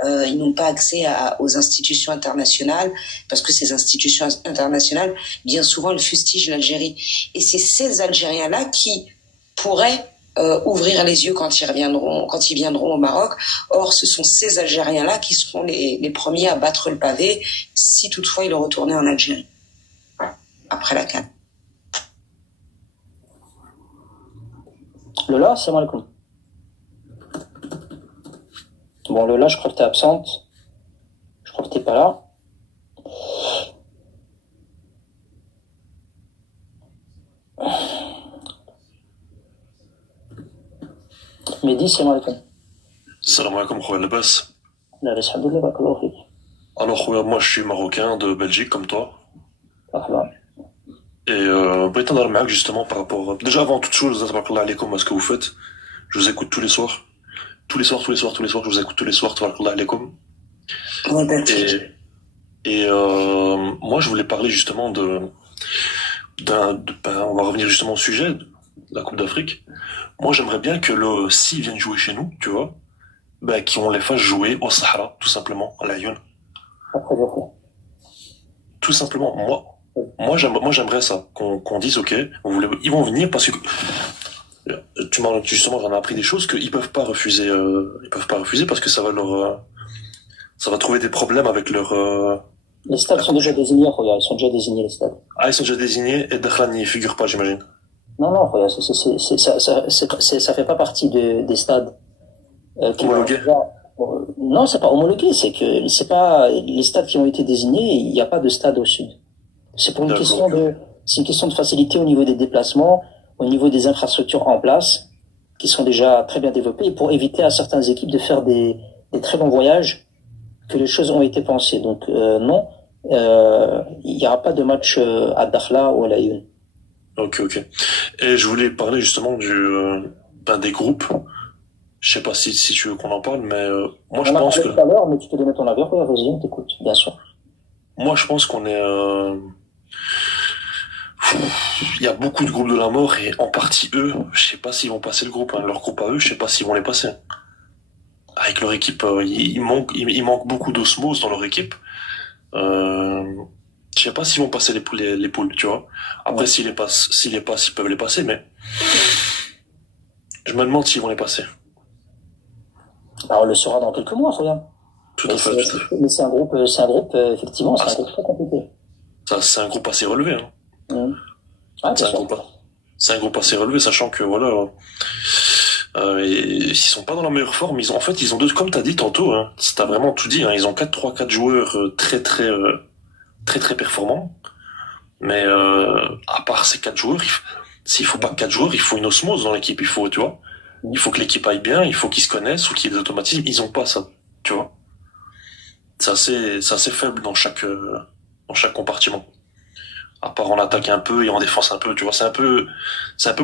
ils n'ont pas accès aux institutions internationales, parce que ces institutions internationales, bien souvent, elles fustigent l'Algérie. Et c'est ces Algériens-là qui pourraient ouvrir les yeux quand ils viendront au Maroc. Or, ce sont ces Algériens-là qui seront les premiers à battre le pavé, si toutefois ils retournaient en Algérie, après la CAN. Lola, salam alaikum. Bon, Lola, je crois que t'es absente. Je crois que t'es pas là. Mehdi, salam alaikum. Salam alaikum, Khouya Labas. Alhamdoulilah, barakallahu fik. Alors, Khouya, moi je suis marocain de Belgique comme toi. Et Britan Darmak, justement, par rapport. Déjà, avant toute chose, tabarakallah alaikum à ce que vous faites. Je vous écoute tous les soirs. Tous les soirs, je vous écoute tous les soirs, tabarakallah alaikum. Et moi, je voulais parler justement on va revenir justement au sujet de la Coupe d'Afrique. Moi, j'aimerais bien que s'ils viennent jouer chez nous, tu vois, qu'on les fasse jouer au Sahara, tout simplement, à l'Aïoun. Tout simplement, moi, j'aimerais ça, qu'on dise, ok, ils vont venir parce que, justement, j'en ai appris des choses qu'ils peuvent pas refuser, parce que ça va trouver des problèmes avec leur, Les stades sont déjà désignés, regarde, ils sont déjà désignés, les stades. Ah, ils sont déjà désignés, et Dakhla n'y figure pas, j'imagine. Non, regarde, ça fait pas partie des stades. Homologués? Non, c'est pas homologué, c'est les stades qui ont été désignés, il n'y a pas de stade au sud. C'est une question de facilité au niveau des déplacements, au niveau des infrastructures en place, qui sont déjà très bien développées, et pour éviter à certaines équipes de faire des très longs voyages, que les choses ont été pensées. Donc, non, il n'y aura pas de match à Dakhla ou à l'Aïoun. Ok. Et je voulais parler justement des groupes. Je sais pas si tu veux qu'on en parle, mais moi je pense que. Tout à l'heure, mais tu peux donner ton avis. Vas-y, on t'écoute, bien sûr. Moi, je pense qu'on est. Il y a beaucoup de groupes de la mort et en partie eux, je sais pas s'ils vont passer le groupe, hein. Leur groupe à eux, je sais pas s'ils vont les passer. Avec leur équipe, il manque beaucoup d'osmose dans leur équipe. Je sais pas s'ils vont passer les poules, tu vois. Après, s'ils les passent, ils peuvent les passer, mais je me demande s'ils vont les passer. Alors, on le saura dans quelques mois, regarde. Tout à fait. Mais c'est un groupe, effectivement, c'est un groupe très compliqué. C'est un groupe assez relevé, hein. C'est un groupe assez relevé, sachant que voilà, ils sont pas dans la meilleure forme. Ils ont deux, comme t'as dit tantôt, hein, t'as vraiment tout dit, hein, ils ont 4 joueurs très performants. Mais à part ces 4 joueurs, s'il faut pas 4 joueurs, il faut une osmose dans l'équipe. Il faut que l'équipe aille bien, il faut qu'ils se connaissent ou qu'il y ait des automatismes. Ils ont pas ça, tu vois. C'est assez faible dans chaque compartiment. À part en attaque un peu et en défense un peu, tu vois, c'est un peu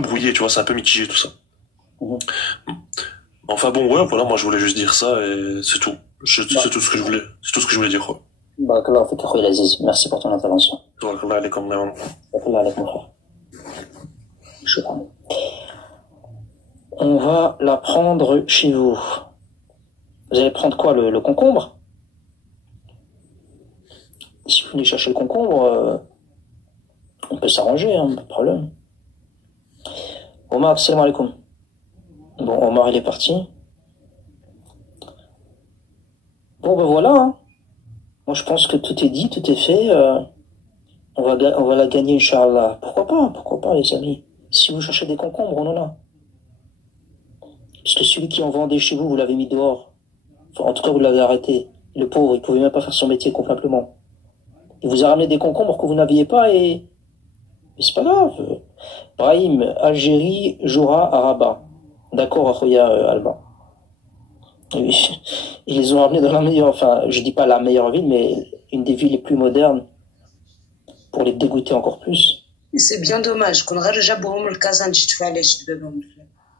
brouillé, tu vois, c'est un peu mitigé tout ça. Enfin bon, ouais, voilà, moi je voulais juste dire ça et c'est tout. C'est tout ce que je voulais dire, quoi. Barakallahu fik, Khouya Aziz. Merci pour ton intervention. Barakallahu alaykum, Barakallahu alaykum, mon frère. Shukran. On va la prendre chez vous. Vous allez prendre quoi, le concombre? Si vous voulez chercher le concombre, on peut s'arranger, hein, pas de problème. Omar, salam alaikum. Bon, Omar, il est parti. Bon, ben voilà, hein. Moi, je pense que tout est dit, tout est fait. On va la gagner, Inch'Allah. Pourquoi pas, les amis. Si vous cherchez des concombres, on en a. Parce que celui qui en vendait chez vous, vous l'avez mis dehors. Enfin, en tout cas, vous l'avez arrêté. Le pauvre, il pouvait même pas faire son métier complètement. Il vous a ramené des concombres que vous n'aviez pas et c'est pas grave. Brahim, Algérie jouera à Rabat. D'accord, Khouya Alba. Ils les ont ramenés dans la meilleure, enfin, je dis pas la meilleure ville, mais une des villes les plus modernes pour les dégoûter encore plus. C'est bien dommage. qu'on رجع بهم الكازان تشتفى علاش دابا.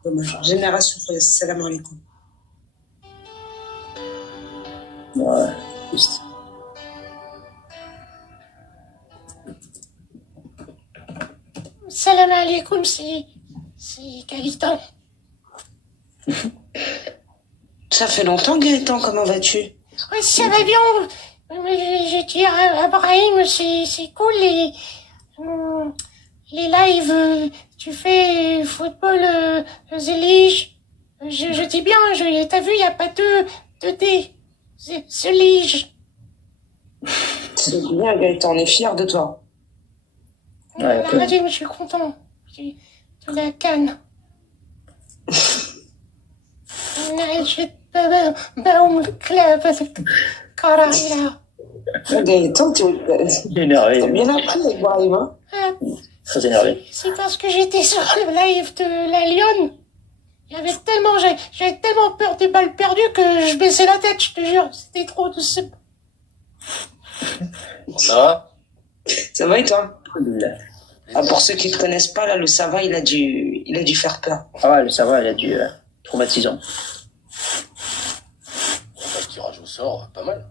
Dommage. Génération Khoya, salam alaikum. Ouais, juste. Salam alaikum, c'est Gaëtan. Ça fait longtemps, Gaëtan, comment vas-tu? Ouais, ça va bien. Je dis à Brahim, c'est cool les lives. Tu fais football, The Lige. Je dis bien, t'as vu, il n'y a pas de D. The Lige. C'est bien, Gaëtan, on est fiers de toi. Ouais, Je suis content de la canne. Baum Club Carrera. Gaëtan, t'es énervé. t'as bien appris avec Brahim, hein? Très énervé. C'est parce que j'étais sur le live de la Lyon. J'avais tellement peur des balles perdues que je baissais la tête, je te jure. C'était trop douce. Ça va? Ça va et toi? Pour ceux qui ne te connaissent pas, là, le Sava, il a dû faire peur. Ah ouais, le Sava, il a dû traumatisant. Le tirage au sort, pas mal.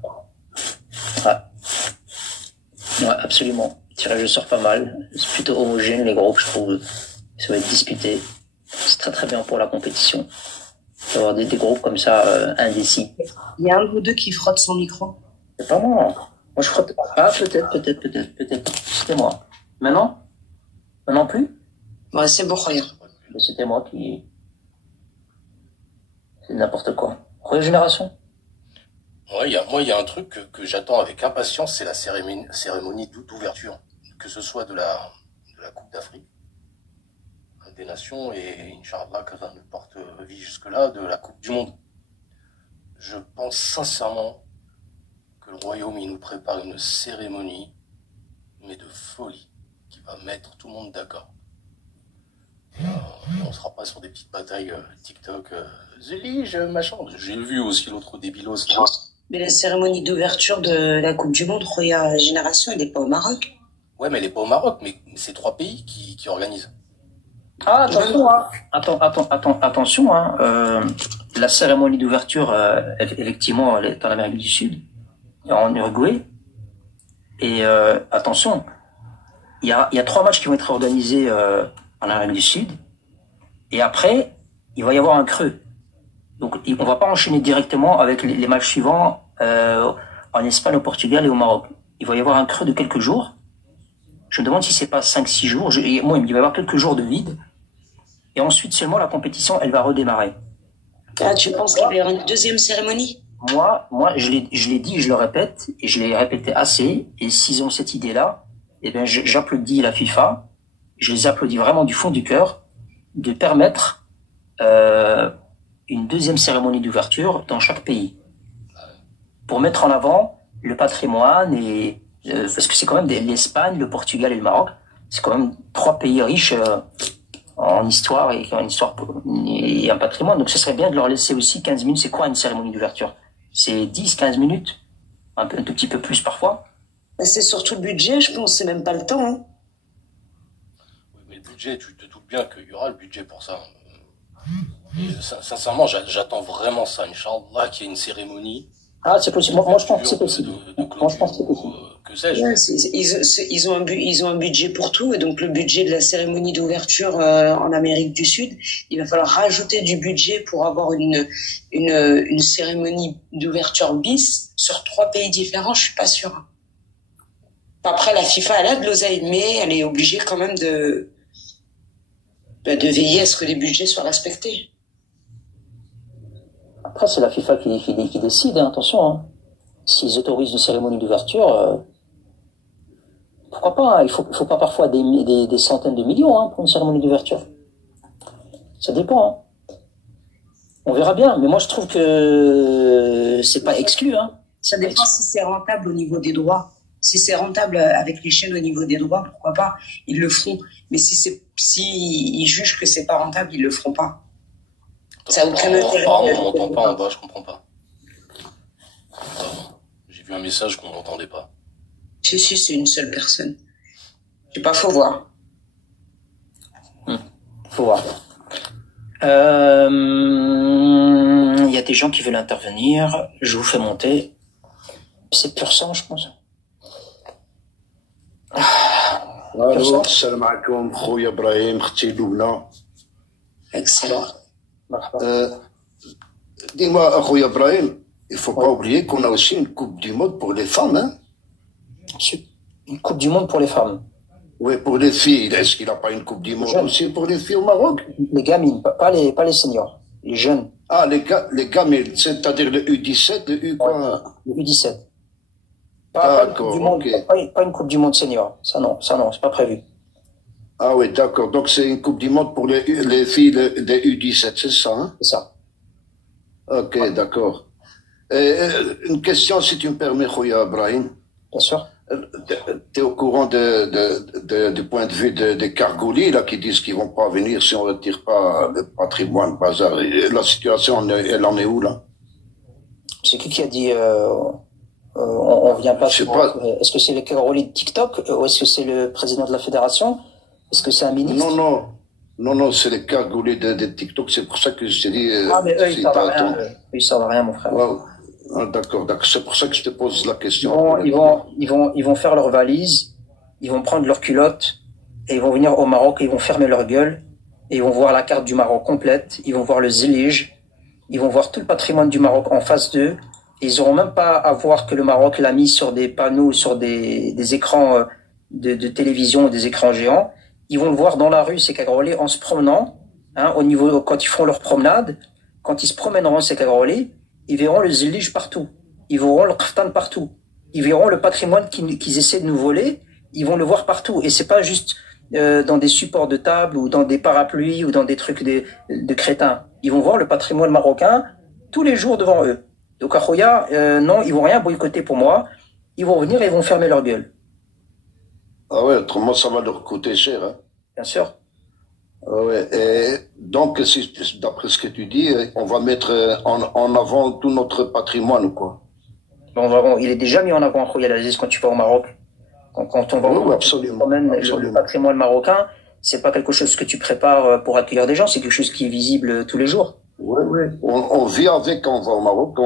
Ouais, absolument. Le tirage au sort pas mal. C'est plutôt homogène, les groupes, je trouve. Ça va être disputé. C'est très très bien pour la compétition. D'avoir des groupes comme ça, indécis. Il y a un de vous deux qui frotte son micro. C'est pas moi. Moi, je frotte. Ah, peut-être. C'était moi. Maintenant plus? Ouais, c'est bon, Khoya. C'était moi qui... C'est n'importe quoi. Régénération? Ouais, il y a un truc que j'attends avec impatience, c'est la cérémonie d'ouverture. Que ce soit de la Coupe d'Afrique, des Nations, et Inch'Allah, que ça ne porte vie jusque-là, de la Coupe du Monde. Je pense sincèrement que le Royaume, il nous prépare une cérémonie, mais de folie, qui va mettre tout le monde d'accord. On sera pas sur des petites batailles TikTok, The Lige, machin. J'ai vu aussi l'autre débilos. Mais la cérémonie d'ouverture de la Coupe du Monde, Khoya Génération, elle n'est pas au Maroc. Ouais, mais elle est pas au Maroc, mais c'est 3 pays qui organisent. Ah, attention, hein. Attention, hein. La cérémonie d'ouverture, effectivement, elle est en Amérique du Sud, en Uruguay. Et attention, il y a 3 matchs qui vont être organisés en Amérique du Sud. Et après, il va y avoir un creux. Donc, on va pas enchaîner directement avec les matchs suivants en Espagne, au Portugal et au Maroc. Il va y avoir un creux de quelques jours. Je me demande si c'est pas 5-6 jours. Moi, il va y avoir quelques jours de vide. Et ensuite, seulement, la compétition, elle va redémarrer. Ah, tu penses qu'il va y avoir une deuxième cérémonie? Moi, je l'ai dit, je le répète, et je l'ai répété assez. Et s'ils ont cette idée-là, eh bien, j'applaudis la FIFA. Je les applaudis vraiment du fond du cœur de permettre une deuxième cérémonie d'ouverture dans chaque pays pour mettre en avant le patrimoine et parce que c'est quand même l'Espagne, le Portugal et le Maroc, c'est quand même 3 pays riches en histoire et qui ont une histoire et un patrimoine. Donc ce serait bien de leur laisser aussi 15 minutes. C'est quoi une cérémonie d'ouverture? C'est 10-15 minutes, un tout petit peu plus parfois. C'est surtout le budget, je pense, c'est même pas le temps. Hein. Oui, mais le budget, tu te doutes bien qu'il y aura le budget pour ça. Sincèrement, j'attends vraiment ça, Inch'Allah, qu'il y ait une cérémonie. Ah, c'est possible. Moi, je pense que c'est possible. Moi, je pense que c'est possible. Que sais-je? Ouais, ils ont un budget pour tout, et donc le budget de la cérémonie d'ouverture en Amérique du Sud, il va falloir rajouter du budget pour avoir une cérémonie d'ouverture bis sur 3 pays différents. Je suis pas sûre. Après, la FIFA, elle a de l'oseille, mais elle est obligée quand même de veiller à ce que les budgets soient respectés. Après, c'est la FIFA qui décide, hein, attention. Hein. S'ils autorisent une cérémonie d'ouverture, pourquoi pas, hein. Il faut pas parfois des centaines de millions hein, pour une cérémonie d'ouverture. Ça dépend. Hein. On verra bien, mais moi je trouve que c'est pas exclu. Hein. Ça dépend si c'est rentable au niveau des droits. Si c'est rentable avec les chaînes au niveau des droits, pourquoi pas, ils le feront. Mais si ils jugent que c'est pas rentable, ils le feront pas. Ça a aucun intérêt. On m'entend pas en bas, je comprends pas. J'ai vu un message qu'on n'entendait pas. Si, c'est une seule personne. Je sais pas, faut voir. Faut voir. Il y a des gens qui veulent intervenir. Je vous fais monter. C'est pur sang, je pense. الو السلام عليكم خويا ابراهيم اختي لبنى Excellent. Dis-moi خويا ابراهيم il faut pas oublier qu'on a aussi une coupe du monde pour les femmes hein. Une coupe du monde pour les femmes. Oui, pour les filles. Est-ce qu'il n'a pas une coupe du monde aussi pour les filles au Maroc? Les gamines, pas les seniors, les jeunes. Ah, les gamines, c'est-à-dire le U17, le U quoi? Le U17. Pas une coupe du monde, pas une coupe du monde senior. Ça non, c'est pas prévu. Ah oui, d'accord. Donc c'est une coupe du monde pour les filles des U17, c'est ça hein? C'est ça. Ok, d'accord. Une question, si tu me permets, Khoya Ibrahim. Bien sûr. Tu es au courant du point de vue des Kargoulis, là, qui disent qu'ils vont pas venir si on retire pas le patrimoine, bazar. La situation, elle en est où, là? C'est qui a dit, on vient pas. Je sais pas. Est-ce que c'est les Kargoulis de TikTok, ou est-ce que c'est le président de la fédération? Est-ce que c'est un ministre? Non, c'est les Kargoulis de TikTok, c'est pour ça que je t'ai dit. Ah, mais eux, ils savent rien, mon frère. Ouais. Ah, d'accord. C'est pour ça que je te pose la question. Ils vont faire leur valise, ils vont prendre leur culotte, et ils vont venir au Maroc, et ils vont fermer leur gueule, et ils vont voir la carte du Maroc complète, ils vont voir le zilij, ils vont voir tout le patrimoine du Maroc en face d'eux, et ils n'auront même pas à voir que le Maroc l'a mis sur des panneaux, sur des écrans de télévision, des écrans géants. Ils vont le voir dans la rue, ces Kagrolais, en se promenant, hein, quand ils font leur promenade, quand ils se promèneront, ces Kagrolais, ils verront le zilij partout. Ils verront le qaftan partout. Ils verront le patrimoine qu'ils essaient de nous voler. Ils vont le voir partout. Et c'est pas juste dans des supports de table ou dans des parapluies ou dans des trucs de crétins. Ils vont voir le patrimoine marocain tous les jours devant eux. Donc à Khoya, non, ils vont rien boycotter pour moi. Ils vont venir et ils vont fermer leur gueule. Ah ouais, autrement ça va leur coûter cher. Hein. Bien sûr. Ouais, et donc, d'après ce que tu dis, on va mettre en avant tout notre patrimoine, quoi. Bon, il est déjà mis en avant, Khoya Aziz, quand tu vas au Maroc. Quand on va au Maroc, le patrimoine marocain, c'est pas quelque chose que tu prépares pour accueillir des gens, c'est quelque chose qui est visible tous les jours. Oui. On vit avec quand on va au Maroc.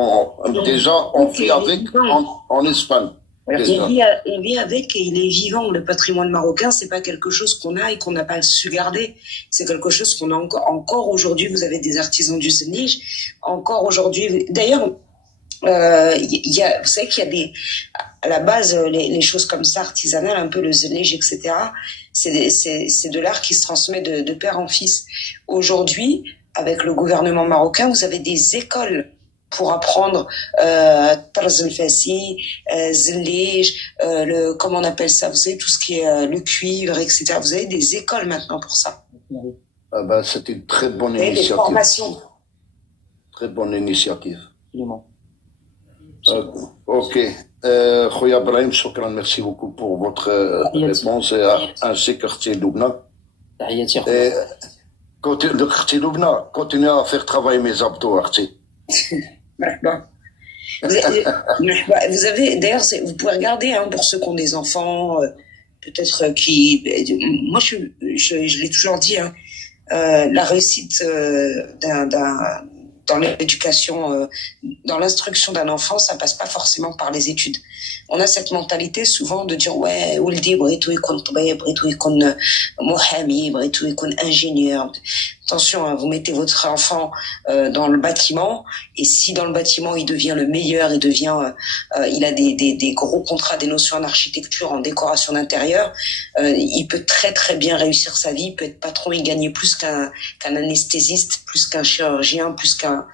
Déjà, on vit avec en Espagne. Il vit avec et il est vivant. Le patrimoine marocain, c'est pas quelque chose qu'on a et qu'on n'a pas su garder. C'est quelque chose qu'on a encore aujourd'hui. Vous avez des artisans du zilij. Encore aujourd'hui. D'ailleurs, vous savez qu'il y a à la base, les choses comme ça, artisanales, un peu le zilij, etc. C'est de l'art qui se transmet de père en fils. Aujourd'hui, avec le gouvernement marocain, vous avez des écoles pour apprendre Tarz el-Fassi, Zilij, comment on appelle ça, vous savez, tout ce qui est le cuivre, etc. Vous avez des écoles maintenant pour ça. Ah ben, c'est une très bonne initiative. Des formations. Très bonne initiative. Ok. Khoya Ibrahim, shukran, merci beaucoup pour votre réponse ainsi que Khti Loubna. Le Khti Loubna, continuez à faire travailler mes abdos, Khti. Vous avez, d'ailleurs, vous pouvez regarder pour ceux qui ont des enfants, peut-être qui. Moi, je l'ai toujours dit, la réussite dans l'éducation, dans l'instruction d'un enfant, ça passe pas forcément par les études. On a cette mentalité souvent de dire ouais, Ouldi Britou ikon tabib, Britou ikon Mohami, Britou ikon ingénieur. Attention, vous mettez votre enfant dans le bâtiment, et si dans le bâtiment il devient le meilleur, il a des gros contrats, des notions en architecture, en décoration d'intérieur, il peut très très bien réussir sa vie, il peut être patron, il gagne plus qu'un anesthésiste, plus qu'un chirurgien, plus qu'un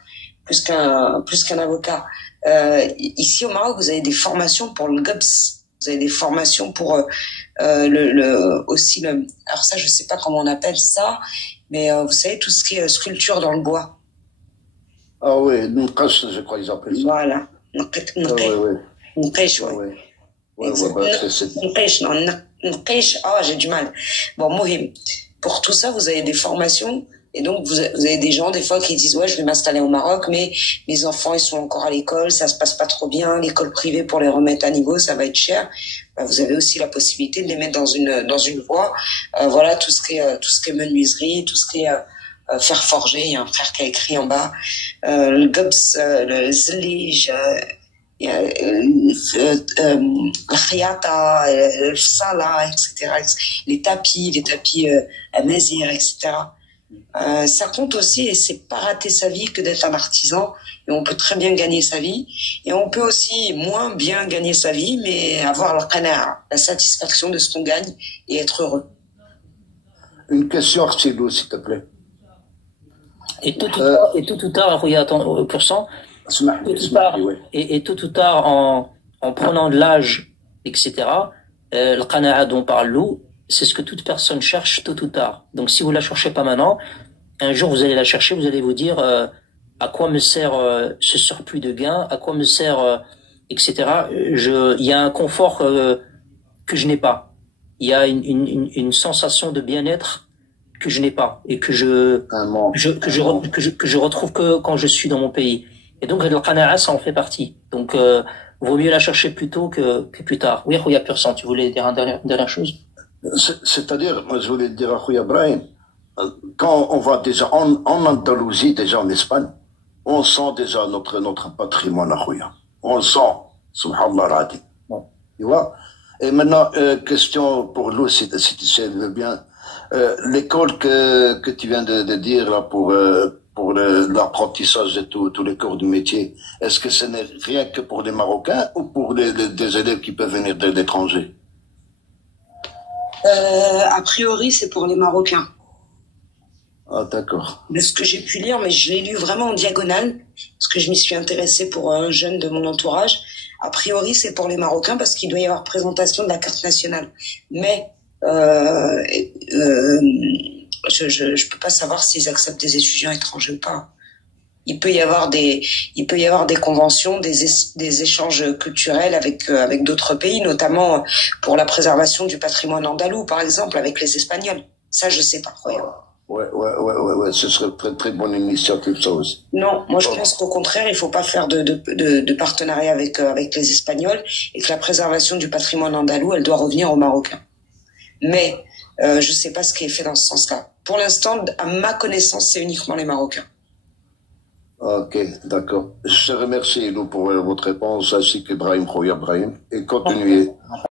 avocat. Ici au Maroc, vous avez des formations pour le GOPS, vous avez des formations pour aussi alors ça je sais pas comment on appelle ça, mais vous savez tout ce qui est sculpture dans le bois. Ah oui, Nqash, je crois qu'ils appellent ça. Voilà, Nqash, j'ai du mal. Bon, Mohim, pour tout ça, vous avez des formations. Et donc, vous avez des gens, des fois, qui disent, ouais, je vais m'installer au Maroc, mais mes enfants, ils sont encore à l'école, ça se passe pas trop bien, l'école privée pour les remettre à niveau, ça va être cher. Vous avez aussi la possibilité de les mettre dans une voie. Voilà, tout ce qui est menuiserie, tout ce qui est, faire forger. Il y a un frère qui a écrit en bas le gobs, le zlij, le khiyata, le sala, etc. Les tapis amazir, etc. Ça compte aussi, et c'est pas rater sa vie que d'être un artisan. Et on peut très bien gagner sa vie, et on peut aussi moins bien gagner sa vie, mais avoir la satisfaction de ce qu'on gagne et être heureux. Une question, Artilo, s'il te plaît. Et tout ou tard, regarde, pour cent, et tout ou tard, en prenant de l'âge, etc., le qana'a dont parle Lou, c'est ce que toute personne cherche tôt ou tard. Donc si vous la cherchez pas maintenant, un jour vous allez la chercher, vous allez vous dire à quoi me sert ce surplus de gains, à quoi me sert, etc. Il y a un confort que je n'ai pas. Il y a une sensation de bien-être que je n'ai pas et que je retrouve que quand je suis dans mon pays. Et donc le qana'a, ça en fait partie. Donc vaut mieux la chercher plus tôt que plus tard. Oui, Khouya Pur Sang, tu voulais dire une dernière chose? C'est-à-dire, moi je voulais dire à Khouya Brahim, quand on va déjà en Andalousie, déjà en Espagne, on sent déjà notre patrimoine à Khouya. On le sent, subhanallah al-adi. Tu vois? Et maintenant, question pour Lou, si tu veux bien. L'école que tu viens de dire là pour l'apprentissage de tous les cours de métier, est-ce que ce n'est rien que pour les Marocains ou pour des élèves qui peuvent venir de l'étranger? A priori, c'est pour les Marocains. Ah, d'accord. De ce que j'ai pu lire, mais je l'ai lu vraiment en diagonale, parce que je m'y suis intéressée pour un jeune de mon entourage. A priori, c'est pour les Marocains, parce qu'il doit y avoir présentation de la carte nationale. Mais je peux pas savoir s'ils acceptent des étudiants étrangers ou pas. Il peut y avoir des conventions, des échanges culturels avec d'autres pays, notamment pour la préservation du patrimoine andalou, par exemple, avec les Espagnols. Ça, je sais pas. Ouais, ce serait très très bonne initiative, ça aussi. Non, moi je pense qu'au contraire, il faut pas faire de partenariat avec les Espagnols, et que la préservation du patrimoine andalou, elle doit revenir aux Marocains. Mais je sais pas ce qui est fait dans ce sens-là. Pour l'instant, à ma connaissance, c'est uniquement les Marocains. Ok, d'accord. Je te remercie, Lou, pour votre réponse, ainsi que Khouya Brahim, et continuez.